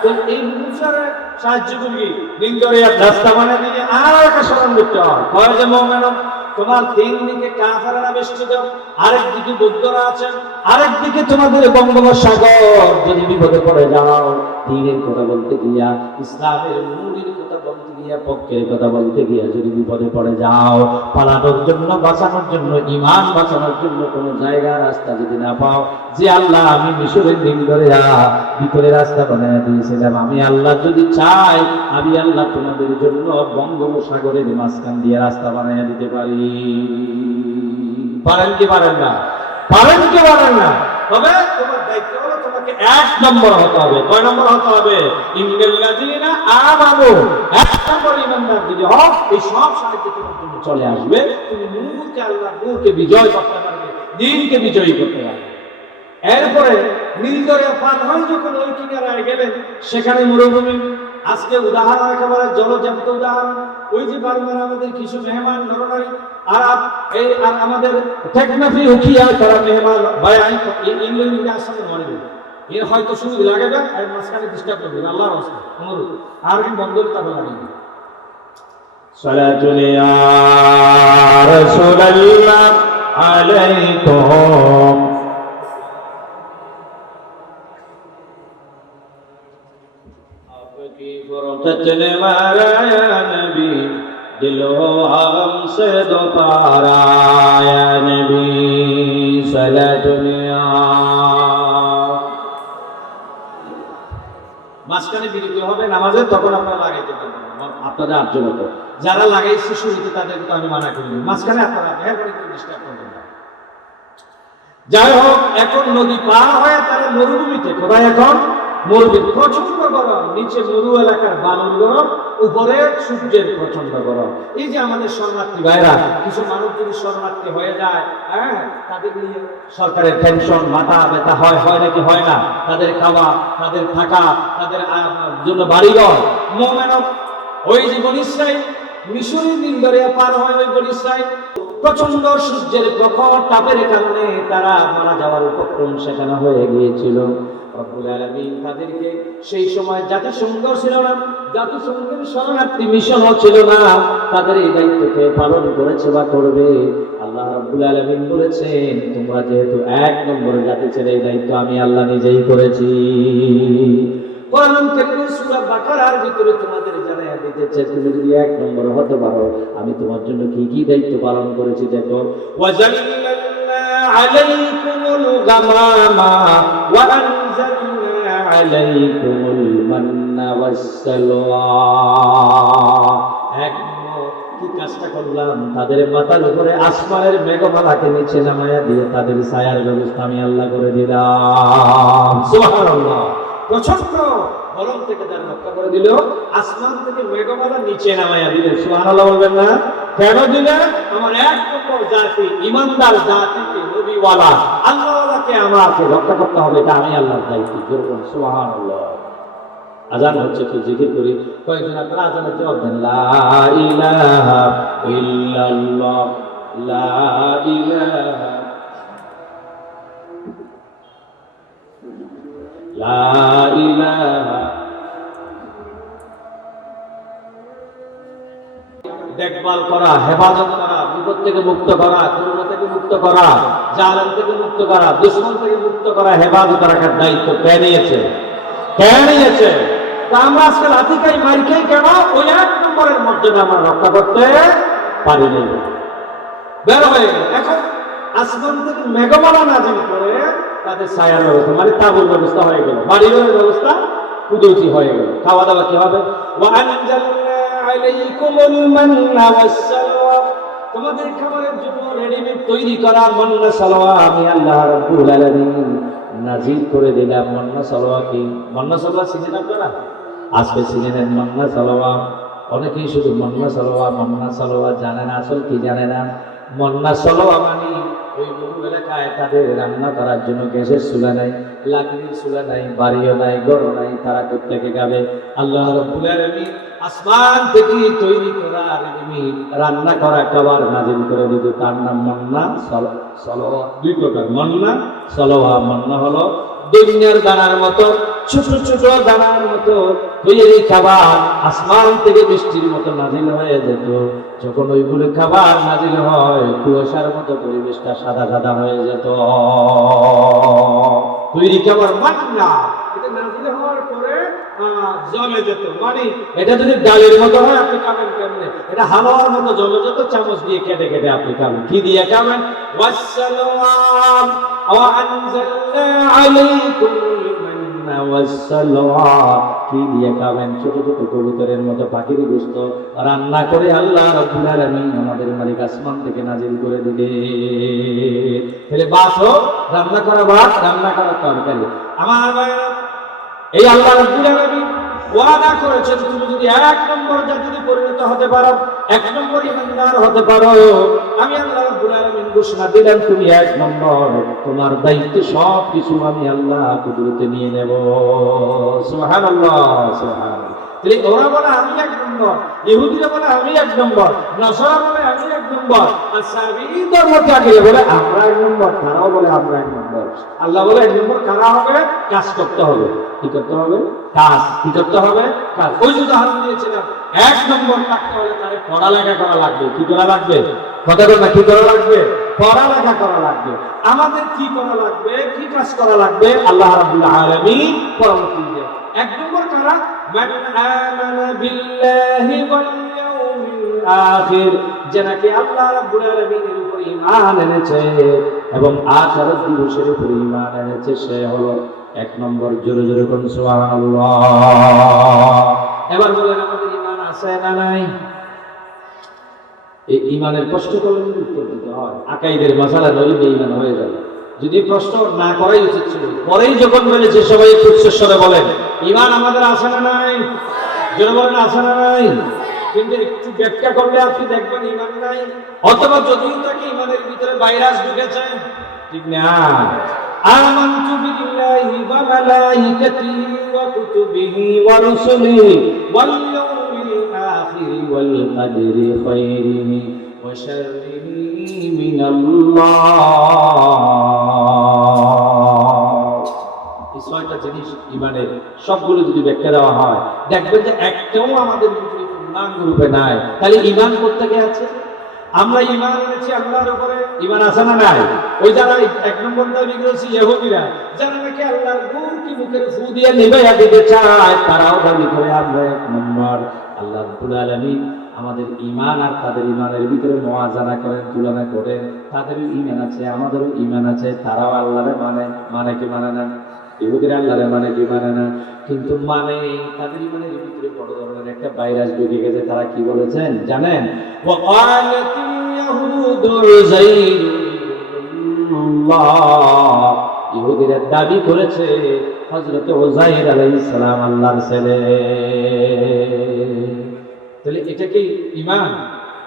তো এই মুসার সাহায্য করি নীল দরিয়ার রাস্তা বানিয়ে দিয়ে আর একটা স্মরণ করতে হয়। কয় যে মুমিন তোমার 3 দিকে কাফেররা বেষ্টিত, আরেক দিকে বৌদ্ধরা আছেন, আরেক দিকে তোমাদের বঙ্গোপসাগর। যদি বিপদে পড়ে যাও, দ্বীনের কথা বলতে গিয়া, ইসলামের নূরের কথা বলতে গিয়া, পক্ষের কথা বলতে গিয়া যদি বিপদে পড়ে যাও, পালানোর জন্য, বাঁচানোর জন্য, ঈমান বাঁচানোর জন্য কোন জায়গা রাস্তা যদি না পাও, যে আল্লাহ আমি মিশরের নীল দরিয়া ভিতরে রাস্তা বানিয়ে দিয়েছিলাম, আমি আল্লাহ যদি চাই, আমি আল্লাহ তোমাদের জন্য বঙ্গোপসাগরের মাঝখান দিয়ে রাস্তা বানিয়ে দিতে পারি। পারেন কি পারেন না? পারেন কি পারেন না? তবে তোমার দায়িত্ব হলো তোমাকে 1 নম্বর হতে হবে। কয় নম্বর হতে হবে? ইন্নাল্লাযীনা আমানু। 1 নম্বর ঈমানদার যদি হও, এই সব সাহায্য তোমার জন্য চলে আসবে। তুমি নূরকে, আল্লাহ নূরকে বিজয় করতে পারবে, দ্বীনকে বিজয়ী করতে পারবে। এরপরে নীল দরিয়া পার হয়ে যখন ওই কিনারায় গেলেন, সেখানে মরুভূমি। আজকে উদাহরণ একেবারে জলজান্ত উদাহরণ। ওই যে বারবার আমাদের কিছু মেহমান নরনারী আরব, এই আর আমাদের টেকনাফি উঠিয়া তারা মেহমান বায়াই ইংল্যান্ড আসামে মরে গেল। এর হয়তো শুধু লাগাবে আর মাঝখানে ডিস্টার্ব করবে, আল্লাহর রাস্তা অনুরোধ আর কি বন্ধ তাহলে লাগবে। সালাতুল ইয়া রাসূলুল্লাহ আলাইকুম चचने मारा या नबी दिलो हमसे दो पारा या नबी सलातुनिया। মাঝখানে বিরতি হবে নামাজের, তখন আপনারা লাগাইতে পারবেন আপনাদের আর্জনত। যারা লাগাইছে শুরুতে তাদেরকে তো আমি মানা করি, মাঝখানে আপনারা মেহরবানি করে ডিস্টার্ব করবেন না। যাই হোক, এখন নদী পার হয়ে তারা মরুভূমিতে। কোথায় এখন? মরুভূমি। প্রচন্ড গরম, নিচে মরু এলাকার বালুর গরম, উপরে সূর্যের প্রচন্ড গরম। এই যে আমাদের শরণার্থী ভাইরা, কিছু মানুষ যদি শরণার্থী হয়ে যায়, হ্যাঁ, তাদের নিয়ে সরকারের টেনশন, মাথা ব্যথা হয়, হয় নাকি হয় না? তাদের খাওয়া, তাদের থাকা, তাদের জন্য বাড়িঘর। মুমিন ওই যে বনী ইসরাঈল মিশরের নীল দরিয়া পার হয়, ওই বনী ইসরাঈল প্রচন্ড সূর্যের প্রখর তাপের কারণে তারা মারা যাওয়ার উপক্রম সেখানে হয়ে গিয়েছিল। রব্বুল আলামিন তাদেরকে সেই সময় জাতিসংঘ ছিল না, জাতিসংঘের শরণার্থী মিশনও ছিল না, তাদের এই দায়িত্বকে পালন করেছে বা করবে। আল্লাহ রব্বুল আলামিন বলেছেন, তোমরা যেহেতু 1 নম্বর জাতি ছেড়ে, এই দায়িত্ব আমি আল্লাহ নিজেই করেছি। কোরআন কারীমের সূরা বাকারার ভিতরে তোমাদের জানায়া দিতেছে, তুমি যদি 1 নম্বর হতে পারো, আমি তোমার জন্য কি কি দায়িত্ব পালন করেছি দেখো। ওয়াজাল্লাল্না আলাইকুমুল গামামা ওয়া আনজালনা আলাইকুমুল মান্না ওয়াসসালওয়া। 1 নম্বর কি কাজটা করলাম? তাদের মাথার উপরে আসমানের মেঘমালাকে নিচে নামায়া দিয়ে তাদের ছায়ার ব্যবস্থা আমি আল্লাহ করে দিলাম। সুবহানাল্লাহ। প্রচন্ড গরম থেকে তার রক্ষা করে দিল, আসমান থেকে মেঘমালা নিচে নামাইয়া দিল। সুবহানাল্লাহ বলবেন না? কেন দিলেন? আমার এক নম্বর জাতি ইমানদার জাতিকে, নবীওয়ালা আল্লাহওয়ালাকে আমাকে রক্ষা করতে হবে, এটা আমি আল্লাহর দায়িত্ব। যেরকম সুবহানাল্লাহ। আজান হচ্ছে, একটু জিকির করি। কয়েকজন আপনারা আজানের জবাব দেন, লা ইলাহা ইল্লাল্লাহ, লা ইলাহা, লা ইলাহা। দেখভাল করা, হেফাজত করা, বিপদ থেকে মুক্ত করা, করোনা থেকে মুক্ত করা, জালেম থেকে মুক্ত করা, দুশমন থেকে মুক্ত করা, হেফাজত রাখার দায়িত্ব কে নিয়েছে? কে নিয়েছে? তা আমরা আজকে লাঠি খাই, মারি খাই কেন? ওই এক নম্বরের মর্যাদা আমরা রক্ষা করতে পারিনি, বের হয়ে গেল। এখন আসমান থেকে মেঘমালা নাজিল করে তাদের ছায়ার ব্যবস্থা, মানে তাঁবুর ব্যবস্থা হয়ে গেল, বাড়ির ব্যবস্থা কুদরতি হয়ে গেল। খাওয়া দাওয়া কি হবে? তোমাদের খাবারের জন্য রেডিমেড তৈরি করা মান্না সালোয়া আমি আল্লাহ রাব্বুল আলামিন নাজিল করে দিলাম। মান্না সালোয়া কি? মান্না সালোয়া চিনেন আপনারা? আজকে চিনে নেন মান্না সালোয়া। অনেকেই শুধু মান্না সালোয়া জানে না, আসল কি জানে না। মান্না সালোয়া মানে ওই মরু এলাকায় তাদের রান্না করার জন্য গ্যাসের চুলা নাই, লাকড়ির চুলা নাই, বাড়িও নাই, ঘর নাই, তারা কোত্থেকে খাবে? আল্লাহ রাব্বুল আলামিন আসমান থেকে তৈরি করা রেডিমেড রান্না করা খাবার নাজিল করে দিত, তার নাম মান্না সালোয়া। দুই প্রকার, মান্না সালোয়া। মান্না হলো দুনিয়ার দানার মতো ছোট ছোট দানার মতো তৈরি খাবার, আসমান থেকে বৃষ্টির মতো নাজিল হয়ে যেত। যখন ওইগুলো খাবার নাজিল হয়, কুয়াশার মতো পরিবেশটা সাদা সাদা হয়ে যেত। তৈরি খাবার মান্না, এটা নাজিল হওয়ার পরে জমে যেত। মানে এটা যদি ডালের মতো হয় আপনি খাবেন কেমনে? এটা হালুয়ার মতো জমে যেত, চামচ দিয়ে কেটে কেটে আপনি খাবেন। কি দিয়ে খাবেন? ওয়াসসালাম ওয়া আনজালনা আলাইকুমুল মান্না ওয়াসসালাওয়া। কি দিয়ে খাবেন? ছোট ছোট কবুতরের মতো পাখির গোশত রান্না করে আল্লাহ রাব্বুল আলামিন আমাদের মালিক আসমান থেকে নাজিল করে দিলেন। তাহলে ভাত হোক, রান্না করা ভাত, রান্না করা তরকারি। আমার ভাইরা, এই আল্লাহ রাব্বুল আলামিন ওয়াদা করেছেন, তুমি যদি এক নম্বর জাতিতে পরিণত হতে পারো, এক নম্বর ইমানদার হতে পারো, আমি আল্লাহ রাব্বুল আলামিন ঘোষণা দিলাম তুমি এক নম্বর, তোমার দায়িত্ব সব কিছু আমি আল্লাহ কুদরতে নিয়ে নেব। সুবহানাল্লাহ, সুবহানাল্লাহ। তাহলে ওরা বলে আমি এক নম্বর, ইহুদিরা বলে আমি এক নম্বর, নাসারা বলে আমি এক নম্বর, আর সাবিঈ ধর্ম ত্যাগীরা বলে আমরা এক নম্বর, তারাও বলে আমরা এক নম্বর। আল্লাহ বলে এক নম্বর কারা হবে? কাজ করতে হবে। কি করতে হবে? কাজ। কি করতে হবে? কাজ। ওই যে উদাহরণ দিয়েছিলাম, এক নম্বর থাকতে হলে তাহলে পড়ালেখা করা লাগবে। কি করা লাগবে? কথা বল না, কি করা লাগবে? পড়ালেখা করা লাগবে। আমাদের কি করা লাগবে? কি কাজ করা লাগবে? আল্লাহ রাব্বুল আলামিন পরবর্তীতে এক নম্বর কারা? মান আমানা বিল্লাহি ওয়াল ইয়াউমিল আখির, যে নাকি আল্লাহ রাব্বুল আলামিনের উপর ঈমান এনেছে এবং আখিরাত দিবসের উপর ঈমান এনেছে, সে হলো এক নম্বর। জোরে জোরে কোন সুবহানাল্লাহ। এবার বলেন আমাদের ঈমান আছে না নাই? এই ঈমানের প্রশ্ন করলে উত্তর দিতে হয়। আকাইদের মাসালা নইলে বেঈমান হয়ে যাবে। যদি প্রশ্ন না করাই উচিত ছিল, পরেই যখন বলেছে সবাই একটু উচ্চস্বরে বলেন ঈমান আমাদের আছে না নাই? জোরে বলেন আছে না নাই? কিন্তু একটু ব্যাখ্যা করলে আপনি দেখবেন ঈমান নাই, অথবা যদিও তাকে ঈমানের ভিতরে ভাইরাস ঢুকেছে। ঠিক না? আমানতু বিল্লাহি ওয়া মালাইকাতিহি ওয়া কুতুবিহি ওয়া রুসুলিহি ওয়াল ইয়াউমিল আখির ওয়াল কদরি খায়রিহি ওয়া শাররিহি মিনাল্লাহ। এই ছয়টা জিনিস ঈমানের, সবগুলো যদি ব্যাখ্যা দেওয়া হয় দেখবেন যে একটাও আমাদের ভিতরে পূর্ণাঙ্গ রূপে নাই। তাহলে ঈমান কোত্থেকে আছে? আমরা ঈমান এনেছি আল্লাহর উপরে, ঈমান আছে না নাই? ওই যারা এক নম্বর দাবি করেছে ইহুদিরা, যারা নাকি আল্লাহর গুণকে মুখের ফু দিয়ে নিভাইয়া দিতে চায়, তারাও দাবি করে আমরা এক নম্বর। আল্লাহ রাব্বুল আলামিন আমাদের ঈমান আর তাদের ঈমানের ভিতরে মুওয়াজানা করেন, তুলনা করেন। তাদেরও ঈমান আছে, আমাদেরও ঈমান আছে, তারাও আল্লাহরে মানে কি মানে না? ইহুদিরা আল্লাহরে মানে কি মানে না? কিন্তু মানে তাদের ঈমানের ভিতরে বড় ধরনের একটা ভাইরাস ঢুকে গেছে। তারা কি বলেছেন জানেন? ওয়াকালাতিল ইয়াহুদু উযাইরুল্লাহ, ইহুদিরা দাবি করেছে হযরত উযাইর আলাইহিস সালাম আল্লাহর ছেলে। তাহলে এটা কি ঈমান?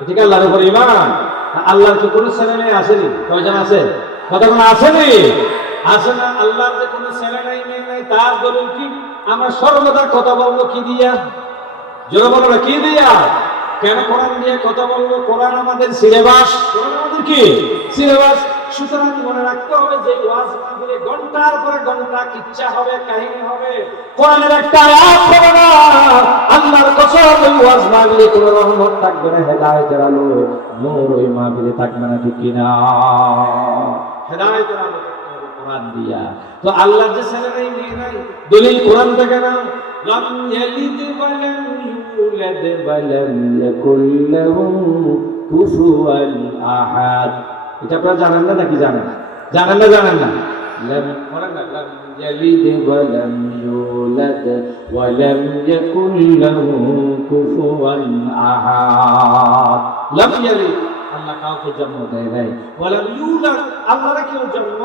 ঠিক আল্লাহর উপর ঈমান। আল্লাহর কি কোনো ছেলে মেয়ে আসেনি? কয়জন আছে? কতক্ষণ আসেনি? আসে না। আল্লাহর যে কোনো ছেলে নাই মেয়ে নাই, তার দলিল কি? আমরা সর্বদা কথা বলবো কি দিয়া? জোরে বলো না, কি দিয়া? কেন কোরআন দিয়ে কথা বলবো? কোরআন আমাদের সিলেবাস। কোরআন আমাদের কি সিলেবাস? সুতরাং মনে রাখতে হবে যে ওয়াজ মাহফিলে ঘন্টার পরে ঘন্টা কিচ্ছা হবে, কাহিনী হবে, কোরআনের একটা আয়াত হবে না। আল্লাহর কসম, ওই ওয়াজ মাহফিলে কোনো রহমত থাকবে না, হেদায়েতের আলো নূর ওই মাহফিলে থাকবে না, ঠিক কিনা? হেদায়েতের আলো থাকতে হবে কোরআন দিয়া। তো আল্লাহর যে ছেলে নাই মেয়ে নাই, দলিল কোরআন থেকে না। লাম ইয়ালিদ ওয়া লাম ইউলাদ ওয়া লাম ইয়াকুল লাহু কুফুয়ান আহাদ। এটা আপনারা জানেন না নাকি? জানেন? জানেন না? জানেন না? লাম ইয়ালিদ ওয়া লাম ইউলাদ ওয়া লাম ইয়াকুল লাহু কুফুয়ান আহাদ। লাম ইয়ালিদ, আল্লাহ কাউকে জন্ম দেয় নাই। ওয়া লাম ইউলাদ, আল্লাহর কেউ জন্ম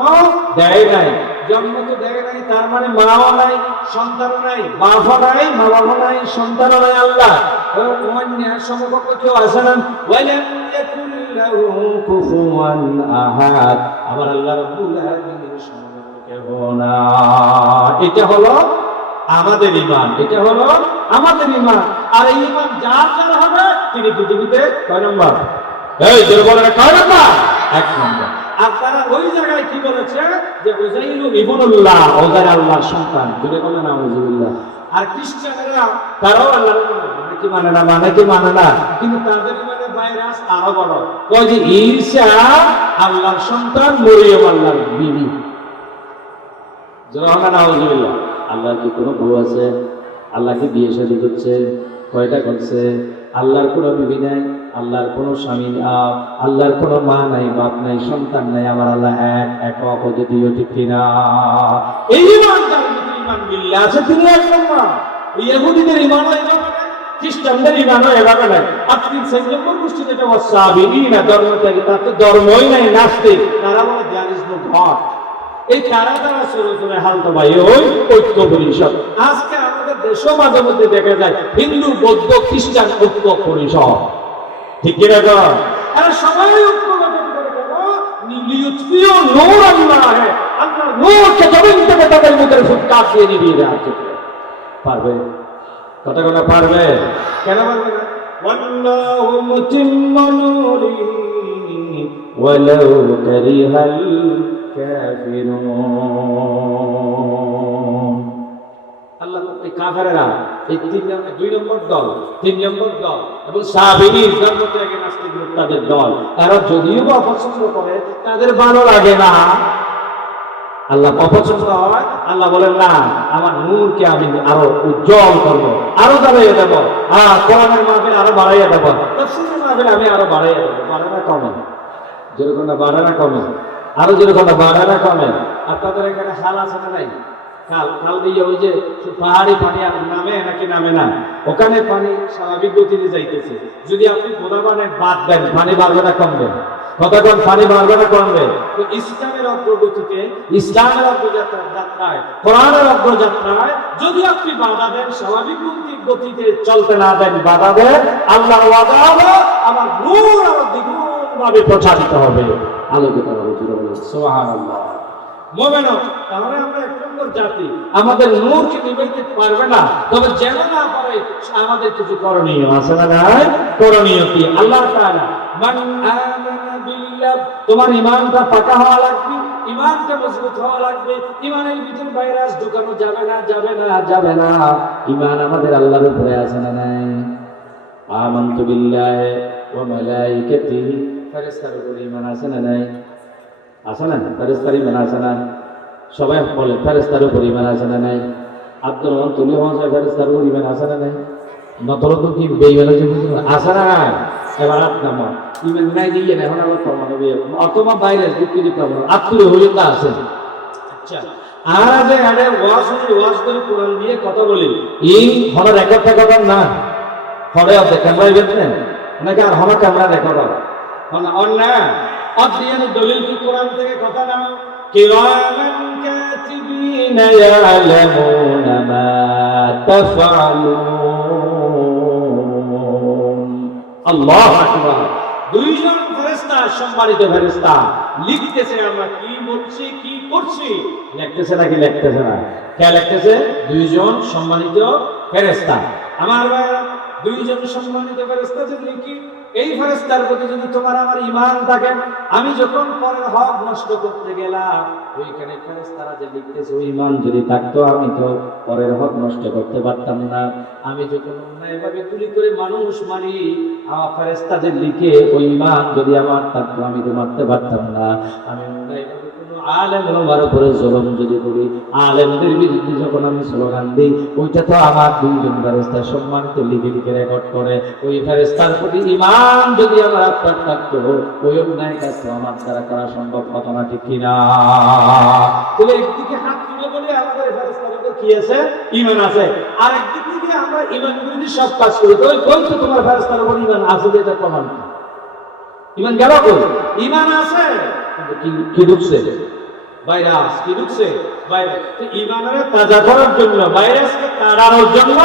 দেয় নাই। জন্ম তো দেয় নাই, তার মানে মাও নাই, সন্তান নাই, বাবা নাই, মা বাবা নাই, সন্তান নাই। আল্লাহ অন্য সমকক্ষ কেউ আছে না? ওয়া লাম ইয়াকুল লাহু কুফুয়ান আহাদ। আবার আল্লাহ রাব্বুল আলামিনের সমকক্ষ কেউ না। এটা হলো আমাদের ঈমান, এটা হলো আমাদের ঈমান। আর এই ঈমান যার যার হবে, তিনি পৃথিবীতে কয় নম্বর? এই যে বলে না, কয় নম্বর? এক নম্বর। আর তারা ওই জায়গায় কি বলেছে যে উযাইর ইবনুল্লাহ, উযাইর আল্লাহর সন্তান। বলে বলেন আউযুবিল্লাহ। আর খ্রিস্টানেরা তারাও আল্লাহর মানে কি মানে না, মানে কি মানে না, কিন্তু তাদের মানে ভাইরাস আরো বড়। কয় যে ঈসা আল্লাহর সন্তান, মরিয়ম আল্লাহর বিবি। জোরে আউযুবিল্লাহ। আল্লাহর কি কোনো বউ আছে? আল্লাহ কি বিয়ে শাদী করছে? কয়টা করছে? আল্লাহর কোনো বিবি নাই, আল্লাহর কোনো স্বামী, আল্লাহর কোনো মা নাই, বাপ নাই, সন্তান নাই। আমার আল্লাহ এক, একক, অদ্বিতীয়, ঠিক কিনা? এই ঈমান যার ভিতরে ঈমান বিল্লাহ আছে, তিনি এক নম্বর। ইহুদিদের ঈমানও এভাবে নাই, খ্রিস্টানদের ঈমানও এভাবে নাই। আর 3 নম্বর গোষ্ঠী যেটা ওয়াসাবিনা, ধর্মত্যাগী, তার তো ধর্মই নাই, নাস্তিক। তারা বলে দেয়ার ইজ নো গড। এই তারা তারা সরে সরে হালতো ভাই ওই ঐক্য পরিষদ। আজকে আমাদের দেশেও মাঝে মধ্যে দেখা যায় হিন্দু, বৌদ্ধ, খ্রিস্টান ঐক্য পরিষদ, ঠিক কিনা? এরা সবাই ঐক্য গঠন করে কেন? লিইউতফিউ নূর আল্লাহ, আল্লাহর নূরকে জমিন থেকে তাদের মুখের ফুৎকার দিয়ে নিভিয়ে দেওয়ার জন্য। পারবে? কথা কথা পারবে? কেন পারবে না? ওয়াল্লাহু মুতিম্মু নূরিহি ওয়ালাউ কারিহাল কাফিরুন। আল্লাহ এই কাফেররা, এই 2 নম্বর দল, 3 নম্বর দল এবং সাহাবীর ধর্মত্যাগী নাস্তিক গ্রুপ, তাদের দল, তারা যদিও বা অপছন্দ করে, তাদের ভালো লাগে না। আল্লাহ অপছন্দ হয়, আল্লাহ বলেন না, আমার নূরকে আমি আরো উজ্জ্বল করব, আরো বাড়াইয়া দেব। কোরআনের মাহফিল আরো বাড়াইয়া দেব, তাফসীরের মাহফিল আমি আরো বাড়াইয়া দেব। বাড়ে না কমে? যেরকম না বাড়ে না কমে? আরো যেরকম না বাড়ে না কমে? আপনাদের এখানে খাল আছে না নাই? খাল দিয়ে ওই যে পাহাড়ি পানি নামে নাকি নামে না? ওখানে পানি স্বাভাবিক গতিতে যাইতেছে। যদি আপনি গোদাবানে বাদ দেন, পানি বাড়বে না কমবে? কতক্ষণ পানি বাড়বে না কমবে? তো ইসলামের অগ্রগতিতে, ইসলামের অগ্রযাত্রায়, কোরআনের অগ্রযাত্রায় যদি আপনি বাধা দেন, স্বাভাবিক গতিতে চলতে না দেন, বাধা দেন, আল্লাহ ওয়াদা হলো আমার নূর আরো দ্বিগুণ ভাবে প্রচারিত হবে, আলোকিত হবে। সুবহানাল্লাহ। মুমিন, তাহলে আমরা 1 নম্বর জাতি, আমাদের নূরকে নিভাইতে পারবে না। তবে যেন না পারে, আমাদের কিছু করণীয় আছে না? নাই? করণীয় কি? আল্লাহ তাআলা মান আমানা বিল্লাহ, তোমার ঈমানটা পাকা হওয়া লাগবে, ঈমানটা মজবুত হওয়া লাগবে। ঈমানের ভিতরে ভাইরাস ঢোকানো যাবে না, যাবে না, যাবে না। ঈমান আমাদের আল্লাহর উপরে আছে না নাই? আমানতু বিল্লাহি ওয়া মালাইকাতিহি, ফেরেশতার উপরে ঈমান আছে না নাই? আছে না? ফেরেশতার ঈমান আছে না? সবাই বলে ফেরেশতার উপর ঈমান আছে না নাই? আব্দুর রহমান তুলি হওয়া ফেরেশতার উপর ঈমান আছে না নাই? নতরত কি বেঈমান আছে না? এবার 8 নম্বর, ঈমান নাই দিয়ে না, এখন আবার প্রমাণ হবে অথবা ভাইরাস বিকৃতি প্রমাণ আত্মীয় হইলে তা আছে। আচ্ছা, আর আছে আরে ওয়াজ করে কোরআন দিয়ে কথা বলি, এই হলো রেকর্ড কথা না, হরে আছে ক্যামেরা বেতনেন নাকি? আর হলো ক্যামেরা রেকর্ড মানে অন্য অধ্যয়ন দলিল কি কোরআন থেকে কথা নাও। কিরামান কাতিবিনা ইয়ালামুনা মা তাফআলুন। আল্লাহু আকবার। দুইজন ফেরেশতা, সম্মানিত ফেরেশতা, লিখতেছে আমরা কি বলছি কি করছি। লিখতেছে নাকি লিখতেছে না? কে লিখতেছে? দুইজন সম্মানিত ফেরেশতা। আমার ভাইরা, দুইজন সম্মানিত ফেরেশতা যে লিখি, এই ফেরেশতার প্রতি যদি তোমার আমার ঈমান থাকে, আমি যখন পরের হক নষ্ট করতে গেলাম, ওইখানে ফেরেশতারা যে লিখতেছে, ওই ঈমান যদি থাকতো আমি তো পরের হক নষ্ট করতে পারতাম না। আমি যখন অন্যায়ভাবে গুলি করে মানুষ মারি, আমার ফেরেশতা যে লিখে, ওই ঈমান যদি আমার থাকতো আমি তো মারতে পারতাম না। আমি অন্যায়ভাবে কোনো আলেম ওলামার উপরে জুলুম যদি করি, আলেমদের বিরুদ্ধে যখন আমি স্লোগান দিই, ওইটা তো আমার দুইজন ফেরেশতা সম্মানিত লিখে লিখে রেকর্ড করে। ওই ফেরেশতার প্রতি ঈমান যদি আমার আত্মার থাকতো, ওই অন্যায় কাজ তো আমার দ্বারা করা সম্ভব হতো না, ঠিক কিনা? তাহলে একদিকে হাত তুলে বলি আমাদের ফেরেশতার উপর কি আছে? ঈমান আছে। আর একদিক থেকে আমরা ঈমান বিরোধী সব কাজ করি। তো কই তো তোমার ফেরেশতার উপর ঈমান আছে, এটা প্রমাণ। ঈমান গেল কই? ঈমান আছে কিন্তু কি ঢুকছে? ভাইরাস কি ঢুকছে? ভাইরাস। ঈমানের তাজা করার জন্য, ভাইরাসকে তাড়ানোর জন্য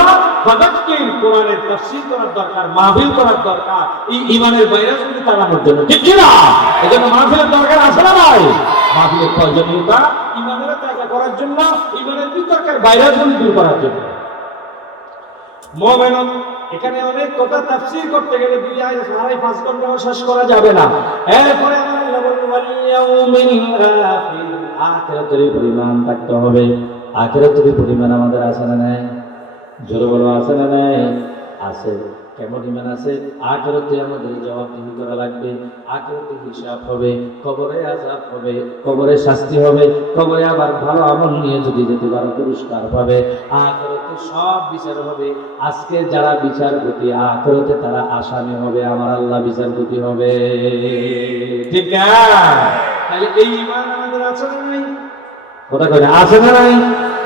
ফাদাক্কির, কোরআনের তাফসীর করার দরকার, মাহফিল করার দরকার, এই ঈমানের ভাইরাসগুলি তাড়ানোর জন্য, ঠিক কি না? এজন্য মাহফিলের দরকার আছে না ভাই? মাহফিলের প্রয়োজনীয়তা ঈমানের তাজা করার জন্য, ঈমানের বিতর্কের ভাইরাসগুলি দূর করার জন্য। মুমিন, এখানে অনেক কথা তাফসীর করতে গেলে 2.5 ঘন্টা শেষ করা যাবে না। এরপরে আমরা আখিরাতের পরিমাণ থাকতে হবে। আখিরাতের পরিমাণ আমাদের আছে না নাই? জোরে বলো, আছে না নাই? আছে। কেমন ঈমান আছে? আখিরাতে আমাদের জবাবদিহি করা লাগবে, আখিরাতে হিসাব হবে, কবরে আযাব হবে, কবরে শাস্তি হবে, কবরে আবার ভালো আমল নিয়ে যদি যেতে পারো পুরস্কার পাবে, আখিরাতে সব বিচার হবে। আজকে যারা বিচারপতি, আখিরাতে তারা আসামি হবে, আমার আল্লাহ বিচারপতি হবে, ঠিক না? তাহলে এই ঈমান আমাদের আছে না নাই? কথা কই, আছে না নাই?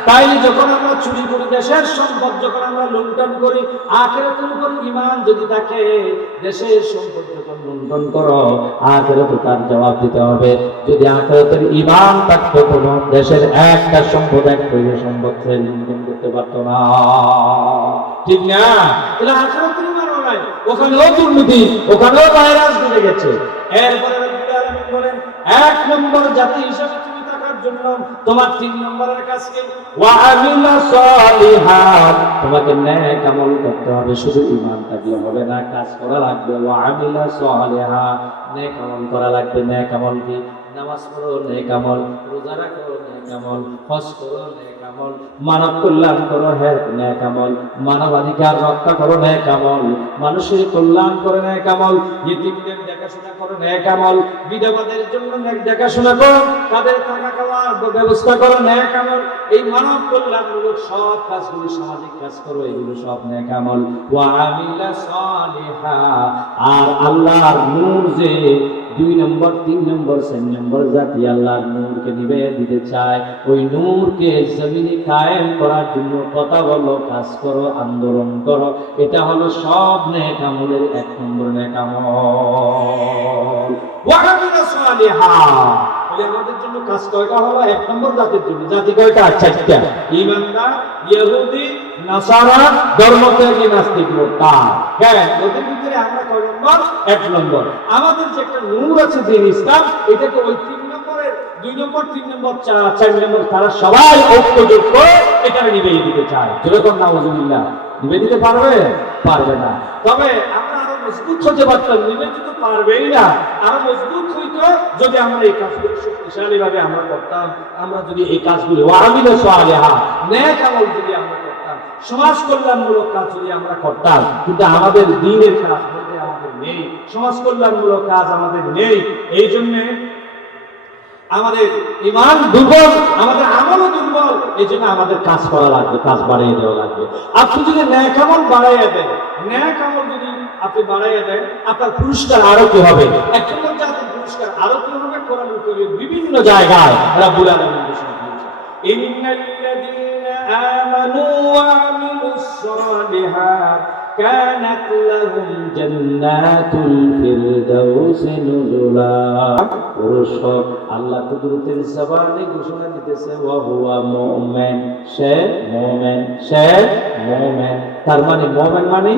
তাই যখন আমরা চুরি করি, দেশের সম্পদ যখন আমরা লুণ্ঠন করি, আখিরাতের উপর ঈমান যদি থাকে, দেশের সম্পদ যখন লুণ্ঠন করো, আখিরাতে তার জবাব দিতে হবে। যদি আখিরাতের ঈমান থাকতো, কোনো দেশের একটা সম্পদ, এক পয়সা সম্পদ সে লুণ্ঠন করতে পারতো না, ঠিক না? তাহলে আখিরাতের ঈমান নাই, ওখানেও দুর্নীতি, ওখানেও ভাইরাস ঢুকে গেছে। এরপরে রব্বুল আলামিন বলেন, 1 নম্বর জাতি হিসেবে জন্য তোমার 3 নম্বরের কাজ কি? ওয়া আমিলা সালিহাত, তোমাকে নেক আমল করতে হবে। শুধু ঈমান থাকলে হবে না, কাজ করা লাগবে। ওয়া আমিলা সালিহাত, নেক আমল করা লাগবে। নেক আমল কি? নামাজ পড়ো নেক আমল, রোজা রাখো নেক আমল, হজ করো নেক আমল, মানব কল্যাণ করো নেক আমল, মানবাধিকার রক্ষা করো নেক আমল, মানুষের কল্যাণ করো নেক আমল, ইতিমদের দেখাশোনা করো নেক আমল, বিধবাদের জন্য নেক দেখাশোনা করো, তাদের থাকা খাওয়ার ব্যবস্থা করো নেক আমল। এই মানব কল্যাণমূলক সব কাজগুলো, সামাজিক কাজ করো, এগুলো সব নেক আমল। ওয়া আমিলা সালিহা, আর আল্লাহর নূর যে 2 নম্বর 3 নম্বর 4 নম্বর জাতি আল্লাহর নূরকে নিভিয়ে দিতে চায়, ওই নূরকে জমিনে কায়েম করার জন্য কথা বলো, কাজ করো, আন্দোলন করো। এটা হলো সব নেক আমলের 1 নম্বর নেক আমল। ওয়া আমিলা সালিহা, আমাদের জন্য কাজ কয়টা হলো? 1 নম্বর জাতির জন্য। জাতি কয়টা? 4টা। ঈমানদার, ইহুদি, নাসারা, ধর্মত্যাগী, নাস্তিক, মুরতাদ। হ্যাঁ, ওদের ভিতরে আমরা কয় নম্বর? 1 নম্বর। আমাদের যে একটা নূর আছে, যে ইসলাম, এটাকে ওই 3 নম্বরের 2 নম্বর 3 নম্বর 4 নম্বর তারা সবাই ঐক্যযোগ করে এখানে নিভিয়ে দিতে চায়। যেরকম নাউজুবিল্লাহ, নিভিয়ে দিতে পারবে? পারবে না। তবে আমরা আরো মজবুত হতে পারতাম, নিভিয়ে দিতে পারবেই না। আরো মজবুত হইতো যদি আমরা এই কাজগুলো শক্তিশালী ভাবে আমরা করতাম। আমরা যদি এই কাজগুলো ওয়া আমিলা সালিহা, নেক আমল যদি আমরা করতাম, সমাজ কল্যাণমূলক কাজ যদি আমরা করতাম, কিন্তু আমাদের দ্বীনের কাজ বলতে আমাদের নেই, সমাজ কল্যাণমূলক কাজ আমাদের নেই। এই জন্য আমাদের ঈমান দুর্বল, আমাদের আমলও দুর্বল। এই জন্য আমাদের কাজ করা লাগবে, কাজ বাড়িয়ে দেওয়া লাগবে। আপনি যদি নেক আমল বাড়াইয়া দেন, নেক আমল যদি আপনি বাড়াইয়া দেন, আপনার পুরস্কার আরো কি হবে? 1 নম্বর জাতির পুরস্কার আরো কি হবে? কোরআন কারীমের বিভিন্ন জায়গায় রাব্বুল আলামিন ঘোষণা দিয়েছেন, ইন্নাল্লাযীনা আমানু ওয়া আমিলুস সালিহাত কানাত লাহুম জান্নাতুল ফিরদাউসি নুজুলা। পুরস্কার আল্লাহ কুদরতের জবানে ঘোষণা দিতেছে, ওয়া হুয়া মুমিন, সে মুমিন, সে মুমিন। তার মানে মুমিন মানে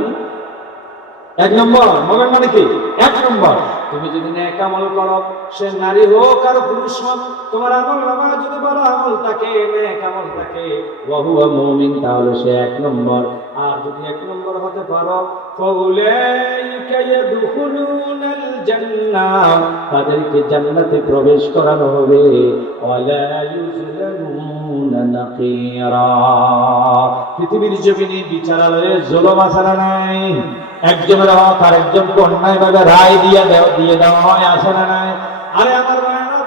এক নম্বর মোমেন মানে কি? এক নম্বর, তুমি যদি নেক আমল করো, সে নারী হোক আর পুরুষ হোক, তোমার আমল নামায় যদি ভালো আমল থাকে, নেক আমল থাকে, ওয়া হুয়া মুমিন, তাহলে সে এক নম্বর। আর যদি এক নম্বর হতে পারো, ফাউলাইকা ইয়াদখুলুনাল জান্নাহ, তাদেরকে জান্নাতে প্রবেশ করানো হবে, ওয়ালা ইউজলামুনা নাকিরা। পৃথিবীর জমিনে বিচারালয়ে জুলুম আছে না নাই? একজনের হক আর একজনকে অন্যায়ভাবে রায় দিয়ে দেওয়া হয়, আসে না নাই? আরে আমার ভাইরা,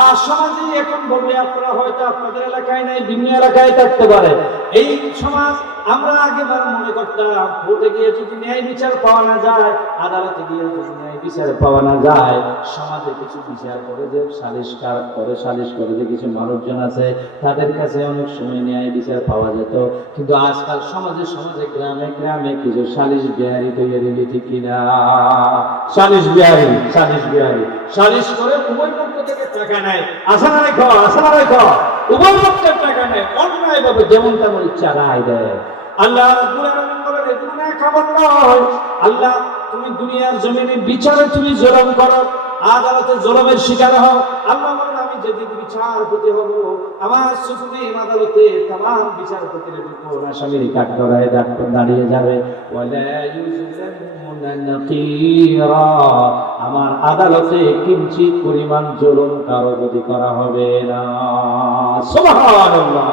আর সমাজে এখন বললে আপনারা হয়তো আপনাদের এলাকায় নাই, বিভিন্ন এলাকায় থাকতে পারে। এই সমাজ আমরা আগে মনে করতাম, কোর্টে গিয়ে যদি ন্যায় বিচার পাওয়া না যায়, আদালতে গিয়ে যদি ন্যায় বিচার পাওয়া না যায়, সমাজে কিছু বিচার করে যে সালিশ করে যে কিছু মানুষজন আছে, তাদের কাছে অনেক সময় ন্যায় বিচার পাওয়া যেত। কিন্তু আজকাল সমাজে গ্রামে গ্রামে কিছু সালিশ বিহারি তৈরি দিলি, ঠিক কিনা? সালিশ বিহারি সালিশ করে উভয় পক্ষ থেকে টাকা নেয়, আসানা রেখো উভয় পক্ষের টাকা নেয়, অন্যায় ভাবে যেমন তেমন ইচ্ছা রায় দেয়। আল্লাহ রাব্বুল আলামিন বলেন, এগুলো না খবর নয়। আল্লাহ, তুমি দুনিয়ার জমিনে বিচারে তুমি জুলুম করো, আদালতে জুলুমের শিকার হও। আল্লাহ বলেন, আমি যেদিন বিচারপতি হব, আমার সুপ্রিম আদালতে तमाम বিচারপতির উপর আসামির কাঠগড়ায় দাঁড়িয়ে যাবে, ওয়ালা ইউজলামুনা নাকিরা, আমার আদালতে কিঞ্চিত পরিমাণ জুলুম কারো প্রতি করা হবে না। সুবহানাল্লাহ।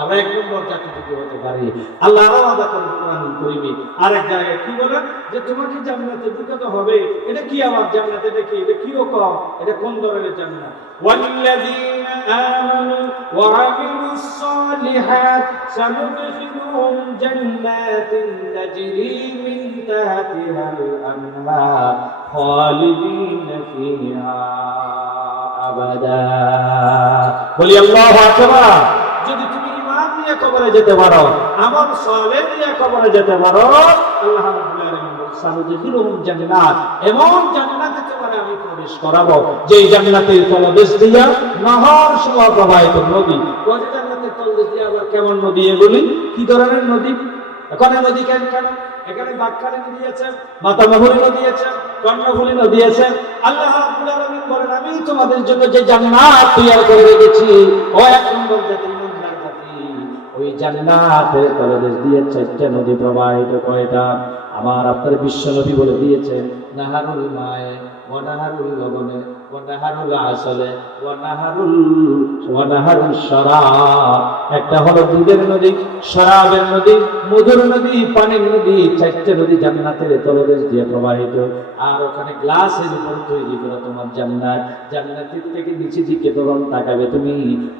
আমরা এক নম্বর জাতিতে হতে পারি। আল্লাহ ওয়াদা করেন কোরআন কারীমে, আরেক জায়গায় কি বলেন যে তোমাকে জান্নাতে ঢুকাতে হবে। এটা কি আমার জান্নাতে? দেখি এটা কি রকম, এটা কোন ধরনের জান্নাত? ওয়াল্লাযীনা আমানু ওয়া আমিলুস সালিহাত সানুদখিলুহুম জান্নাতিন তাজরি মিন তাহতিহাল আনহার খালিদিনা ফিহা আবাদা। বলি আল্লাহু আকবার। যদি তুমি ঈমান নিয়ে কবরে যেতে পারো, আমল সালেহ নিয়ে কবরে যেতে পারো, আল্লাহ রাব্বুল আলামিন সানুদখিলুহুম জান্নাত, এমন জান্নাতে তোমারে আমি প্রবেশ করাবো যেই জান্নাতের তলদেশ দিয়া নহর সমূহ প্রবাহিত নদী। ওই জান্নাতের তলদেশ দিয়া আবার কেমন নদী? এগুলি কি ধরনের নদী? এখানে নদী কেন? এখানে বাক্কালি নদী আছে, মাতামহুরি নদী আছে, কর্ণফুলী নদী আছে। আল্লাহ রাব্বুল আলামিন বলেন, আমি তোমাদের জন্য যে জান্নাত তৈরি করে রেখেছি, ও এক নম্বর জাতি, ইমানদার জাতি, ওই জান্নাতের তলদেশ দিয়ে চারটা নদী প্রবাহিত। কয়টা? আমার আপনার বিশ্ব নবী বলে দিয়েছেন, নাহারুল মায়ে ওয়া নাহারুল লবনে ওয়া নাহারুল আসলে ওয়া নাহারুল শরাব। একটা হলো দুধের নদী, শরাবের নদী, মধুর নদী, পানির নদী, চারটে নদী জান্নাতের তলদেশ দিয়ে প্রবাহিত। আর ওখানে গ্লাসের উপর তৈরি করা তোমার জান্নাত। জান্নাতের থেকে নিচে দিকে যখন তাকাবে তুমি,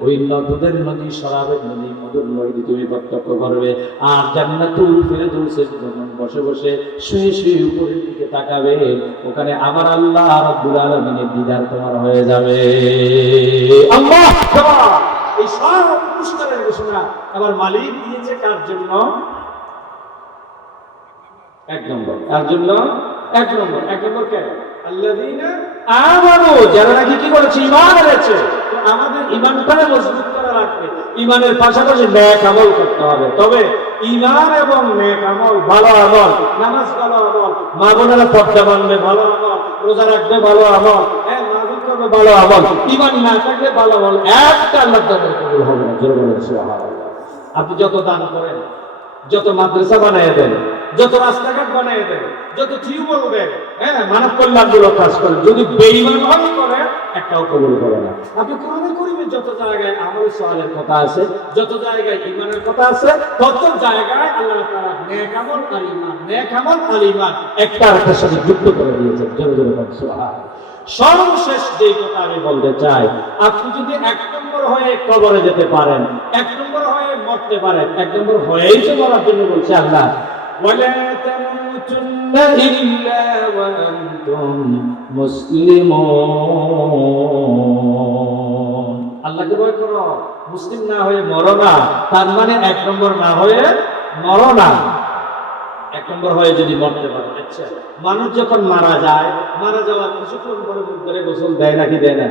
ওই দুধের নদী, শরাবের নদী, মধুর নদী তুমি প্রত্যক্ষ করবে। আর জান্নাতুল ফিরদৌসের যখন বসে বসে শুয়ে উপরের দিকে তাকাবে, ওখানে আমার আল্লাহ রাব্বুল আলামিনের দিদার তোমার হয়ে যাবে। আল্লাহ আকবার। এই সব পুরস্কারের ঘোষণা আমার মালিক দিয়েছে কার জন্য? এক নম্বর। কার জন্য? এক নম্বর কেন? আল্লাযীনা আমানু, যারা নাকি কি করেছে? ঈমান এনেছে। আমাদের ঈমানটাকে মজবুত করা লাগবে। ঈমানের পাশাপাশি নেক আমল করতে হবে। তবে ঈমান এবং নেক আমল, ভালো আমল, নামাজ ভালো আমল, মা বোনেরা পর্দা মানবে ভালো আমল, রোজা রাখবে ভালো আমল, মাহফিল করবে ভালো আমল। ঈমান না থাকলে ভালো আমল একটা আল্লাহর দরবারে কবুল হবে না। জোরে বলেন সুবহানাল্লাহ। আপনি যত দান করেন, যত মাদ্রাসা বানিয়ে দেন, যত রাস্তাঘাট বানিয়ে দেন, যত টিউবওয়েল দেন, মানব কল্যাণমূলক কাজ করেন, যদি বেঈমানভাবে করেন, একটাও কবুল হবে না। আপনি কোরআনে কারীমে যত জায়গায় আমল সালেহের কথা আছে, যত জায়গায় ঈমানের কথা আছে, তত জায়গায় আল্লাহ তাআলা নেক আমল আর ঈমান, নেক আমল আর ঈমান একটা আরেকটার সাথে যুক্ত করে দিয়েছেন। জোরে জোরে বলুন সুবহানাল্লাহ। সর্বশেষ যে কথা আমি বলতে চাই, আপনি যদি এক নম্বর হয়ে কবরে যেতে পারেন, এক নম্বর হয়ে মরতে পারেন, এক নম্বর হয়েই তো মরার জন্য বলছে আল্লাহ, ওয়ালা তামুতুন্না ইল্লা ওয়া আনতুম মুসলিমুন। আল্লাহকে ভয় করো, মুসলিম না হয়ে মরো না। তার মানে এক নম্বর না হয়ে মরো না, এক নম্বর হয়ে যদি মরতে পারে। আচ্ছা, মানুষ যখন মারা যায়, মারা যাওয়ার কিছুক্ষণ পরে মুখ ধরে গোসল দেয় নাকি দেয় না?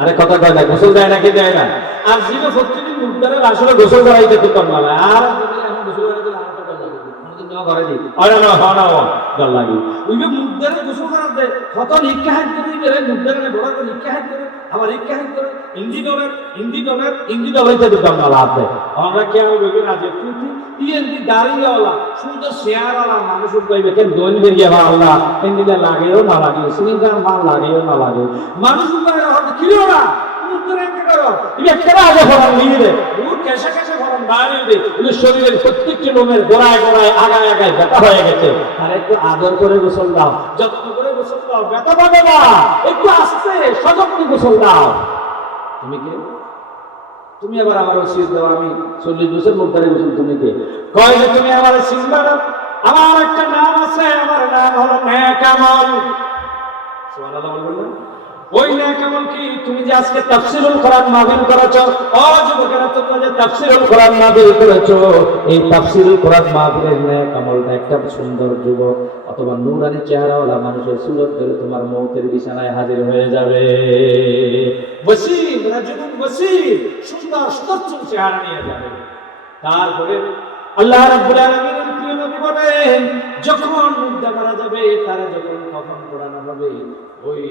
আরে কথা কয় না, গোসল দেয় নাকি দেয় না? আর জীবে প্রতিদিন মুখ ধরে আসলে গোসল করাইতে তো কম না। আর যদি এখন গোসল করাইতে তোমা করে দি আরে না না ডর লাগে ওইবে মুদ্দারে গোসল করার দে কত নিকা হাত করে রে মুদ্দারে বড় করে নিকা হাত করে আবার নিকা হাত করে ইন্দি ডলাইতে দিতাম না লাভে আমরা কি হবে না যে তুই ইয়েন্দি দাড়িওয়ালা সুন্দর শেয়ারওয়ালা মানুষ কইবে কেন দোন বেরিয়ে বা আল্লাহ ইন্দিলে লাগেও না লাগে সিনিগার মাল লাগেও না লাগে মানুষ কইবে হয়তো কিলো না মুদ্দারে কি করো ইবে কেন আগে ফরম নিয়ে দে দূর কেসে কেসে ফরম দাঁড়িয়ে দে ইলে শরীরের প্রত্যেকটি লোমের গোড়ায় গোড়ায় আগায় আগায় ব্যথা হয়ে গেছে আর একটু আদর করে গোসল দাও যত্ন করে গোসল দাও ব্যথা পাবে না একটু আস্তে সযত্নে গোসল দাও তুমি কে তুমি আবার আমার ওসিয়ত দাও আমি 40 বছর মুদ্দারে গোসল তুমি কে কয় যে তুমি আমার চিনবা না আমার একটা নাম আছে আমার নাম হলো নেক আমল সুবহানাল্লাহ বলবেন ওই নেক আমল কি তুমি যে আজকে তাফসীরুল কোরআন মাহফিল করেছো ও যুবকেরা তোমরা যে তাফসীরুল কোরআন মাহফিল করেছো এই তাফসীরুল কোরআন মাহফিলের নেক আমলটা একটা সুন্দর যুবক অথবা নূরানি চেহারাওয়ালা মানুষের সুরত ধরে তোমার মওতের বিছানায় হাজির হয়ে যাবে বসির রাজুল বসির সুন্দর সুদর্শন চেহারা নিয়ে যাবে তারপরে আল্লাহ রাব্বুল আলামিনের প্রিয় নবী বলেন যখন মুর্দা মারা যাবে তারা যখন কফন পরানো হবে ওই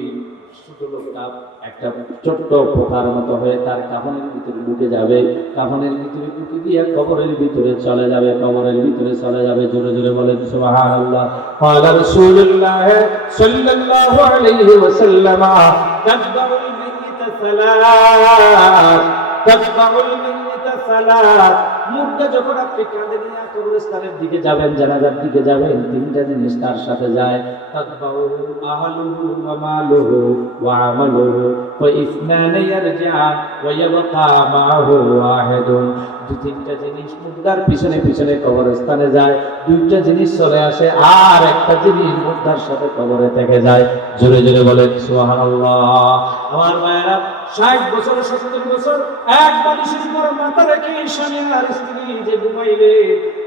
ছোট লোকটা একটা ছোট্ট পোকার মতো হয়ে তার কাফনের ভিতরে ঢুকে যাবে কাফনের ভিতরে ঢুকে দিয়ে কবরের ভিতরে চলে যাবে কবরের ভিতরে চলে যাবে জোরে জোরে বলেন সুবহানাল্লাহ ক্বালা রাসূলুল্লাহ সাল্লাল্লাহু আলাইহি ওয়াসাল্লাম তাদবাউল মাইয়িতা সালাত তাদবাউল মাইয়িতা সালাত মুর্দা যখন আপনি কাঁধে নিয়ে কবরস্থানের দিকে যাবেন জানাজার দিকে যাবেন তিনটা জিনিস তার সাথে যায় তাদবাউ আহলুহু ওয়া মালুহু ওয়া আমালুহু ওয়া ইসনান ইয়ারজিআন ওয়া ইয়াবকা মাহু ওয়াহিদুন দুই তিনটা জিনিস মুর্দার পিছনে পিছনে কবরস্থানে যায় দুইটা জিনিস চলে আসে আর একটা জিনিস মুর্দার সাথে কবরে থেকে যায় জোরে জোরে বলেন সুবহানাল্লাহ আমার মায়েরা 60 বছর 70 বছর এক বালিশের উপর মাথা রেখে স্বামী আর স্ত্রী যে ঘুমাইলে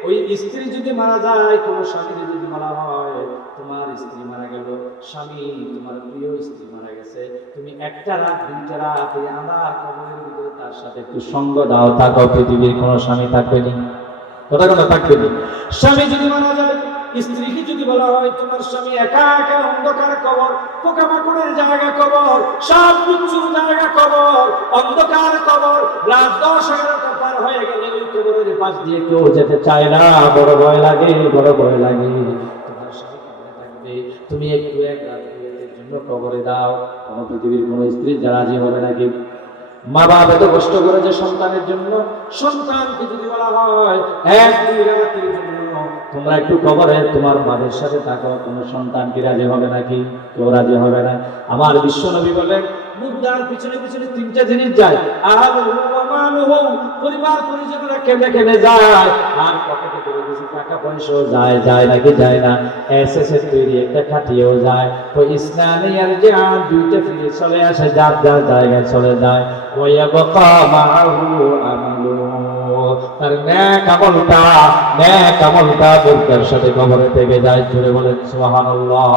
ওই স্ত্রী যদি মারা যায় কোন স্বামীর যদি মারা হয় তোমার স্ত্রী মারা গেল স্বামী তোমার প্রিয় স্ত্রী মারা গেছে তুমি একটা রাত দুইটা রাত এই আন্ধার কবরের ভিতরে তার সাথে একটু সঙ্গ দাও থাকো পৃথিবীর কোন স্বামী থাকবে না কথা কথা থাকবে না স্বামী যদি মারা যায় স্ত্রীকে যদি বলা হয় তোমার স্বামী একা একা অন্ধকার কবর পোকামাকড়ের জায়গা কবর সব কিছুর জায়গা কবর অন্ধকার কবর রাত 10-11টা পার হয়ে গেলে ওই কবরের পাশ দিয়ে কেউ যেতে চায় না বড় ভয় লাগে তোমার স্বামী কবরে থাকবে তুমি একটু এক রাত জন্য কবরে দাও কোন পৃথিবীর কোন স্ত্রী রাজি হবে নাকি মা বাবা এত কষ্ট করে যে সন্তানের জন্য সন্তানকে যদি বলা হয় এক দুই রাতের জন্য তোমরা একটু কবরে তোমার মায়ের সাথে থাকো কোনো সন্তান কি রাজি হবে নাকি কেউ রাজি হবে না আমার বিশ্বনবী বলেন মুর্দার পিছনে পিছনে তিনটা জিনিস যায় আহলুহু ওয়া মালুহু পরিবার পরিজনরা কেমনে কেমনে যায় আর পকেটে করে কিছু টাকা পয়সাও যায় নাকি যায় না এসএসের তৈরি একটা খাটিয়েও যায় ওই ইসলামী আর যে দুইটা ফিরে চলে আসে যার যার জায়গায় চলে যায় ওয়া ইয়াবকা মাহু আমালুহু তার নেক আমলটা মুর্দার সাথে কবরে থেকে যায় জোরে বলেন সুবহানাল্লাহ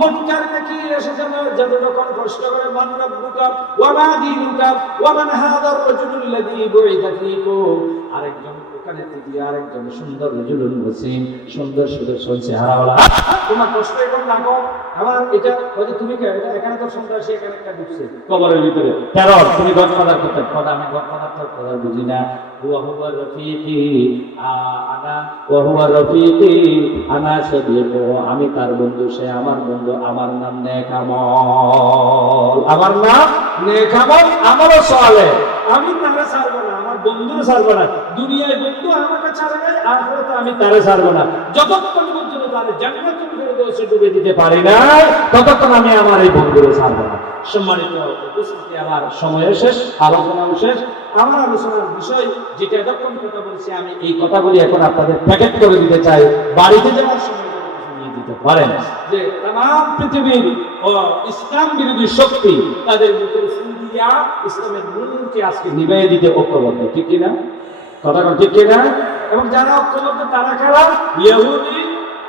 মুনকার নাকির এসে যাবে যখন প্রশ্ন করে মান রাব্বুকা ওয়া মা দীনুকা ওয়া মান হাদার রাজুলুল্লাযী বুইতা ফীকুম আরেকজন ওখানে থেকে আরেকজন সুন্দর রাজুলুল মুসলিম সুন্দর সুদর্শন চেহারাওয়ালা তোমার প্রশ্ন এখন লাগো আমার এটা ওই যে তুমি এখানে তো সন্ত্রাসী এখানে একটা ঢুকছে কবরের ভিতরে টেরর তুমি গডফাদার করতে কথা আমি গডফাদার তো কথা বুঝি না হুয়া রফিকি আনা সাদিকু আমি তার বন্ধু সে আমার বন্ধু আমার নাম নেক আমল আমার নাম নেক আমল আমারও সালে আমি তারে ছাড়বো না আমার বন্ধুরে ছাড়বো না দুনিয়ায় বন্ধু আমাকে ছাড়ে নাই আখিরাতে আমি তারে ছাড়বো না যতক্ষণ পর্যন্ত তারে জান্নাতুল ফেরদৌসে ডুবে দিতে পারি না ততক্ষণ আমি আমার এই বন্ধুরে ছাড়বো না সম্মানিত উপস্থিতি আমার সময় শেষ আলোচনাও শেষ আমার আলোচনার বিষয় যেটা এতক্ষণ কথা বলছি আমি এই কথাগুলি এখন আপনাদের প্যাকেট করে দিতে চাই বাড়িতে যাওয়ার সময় নিয়ে দিতে পারেন যে তাম পৃথিবীর ইসলাম বিরোধী শক্তি তাদের ভিতরে ফুলিয়া ইসলামের মূলকে আজকে নিভাইয়ে দিতে ঐক্যবদ্ধ ঠিক কিনা কথা ঠিক কিনা এবং যারা ঐক্যবদ্ধ তারা কারা ইহুদি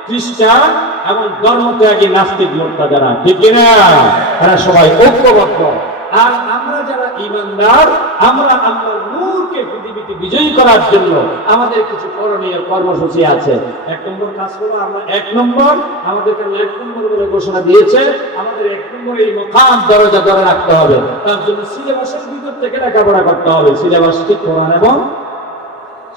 খ্রিস্টান এবং ধর্মত্যাগী নাস্তিক লোকটা যারা ঠিক কিনা তারা সবাই ঐক্যবদ্ধ আর আমরা যারা ঈমানদার, আমরা আল্লাহর নূরকে পৃথিবীতে বিজয়ী করার জন্য আমাদের কিছু করণীয় কর্মসূচি আছে। 1 নম্বর কাজ হলো, আমরা 1 নম্বর আমাদেরকে 1 নম্বর বলে ঘোষণা দিয়েছে, আমাদের 1 নম্বরে এই মুকাম দরজা ধরে রাখতে হবে। তার জন্য সিলেবাসের ভিতর থেকে লেখাপড়া করতে হবে। সিলেবাসটি কোরআন এবং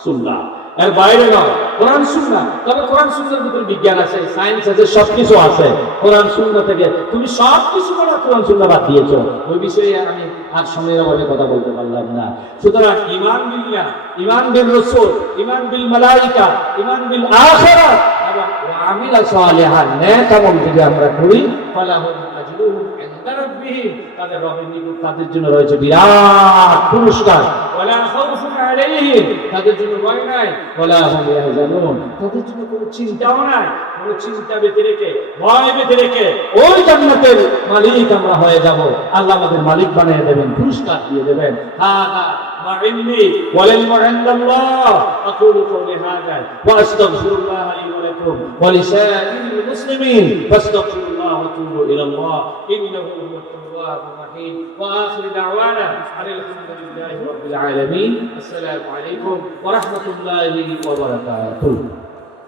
সুন্নাহ, এর বাইরে নয়। কোরআন সুন্নাহ, তবে কোরআন সুন্নাহর ভিতরে বিজ্ঞান আছে, সায়েন্স আছে, সবকিছু আছে। কোরআন সুন্নাহ থেকে তুমি সবকিছু বলা, কোরআন সুন্নাহ বাদ দিয়েছো, ওই বিষয়ে আমি আর সময়ের অভাবে কথা বলতে পারলাম না। সুতরাং ঈমান বিল্লাহ, ঈমান বিল রাসূল, ঈমান বিল মালায়েকা, ঈমান বিল আখিরাত এবং আমিলা সালিহান, নেক আমল যদি আমরা করি, ফালাহুম আজরুহুম ইনদা রাব্বিহিম, তাদের রবের নিকট তাদের জন্য রয়েছে বিরাট পুরস্কার। ওয়ালা খাউফুন আলাইহিম, তাদের জন্য ভয় নাই। ওয়ালা হুম ইয়াহজানুন, তাদের জন্য কোনো চিন্তাও নাই। কোনো চিন্তা বেঁধে রেখে, ভয় বেঁধে রেখে ওই জান্নাতের মালিক আমরা হয়ে যাব। আল্লাহ আমাদের মালিক বানিয়ে দেবেন, পুরস্কার দিয়ে দেবেন। হাদা মা ইন্নী ওয়াল ইলমু ইনদাল্লাহ, আকুলু কওলি হাদা ওয়া আস্তাগফিরুল্লাহ লি ওয়া লাকুম ওয়া লিসাইরিল মুসলিমিন ফাস্তাগফিরুল্লাহ ওয়া তুবু ইলাল্লাহ ইন্নাহু হুয়াত তাওয়াবুর রহিম। ওয়া আখিরু দাওয়ানা আলহামদুলিল্লাহি রাব্বিল আলামিন। আসসালামু আলাইকুম ওয়া রাহমাতুল্লাহি ওয়া বারাকাতুহু।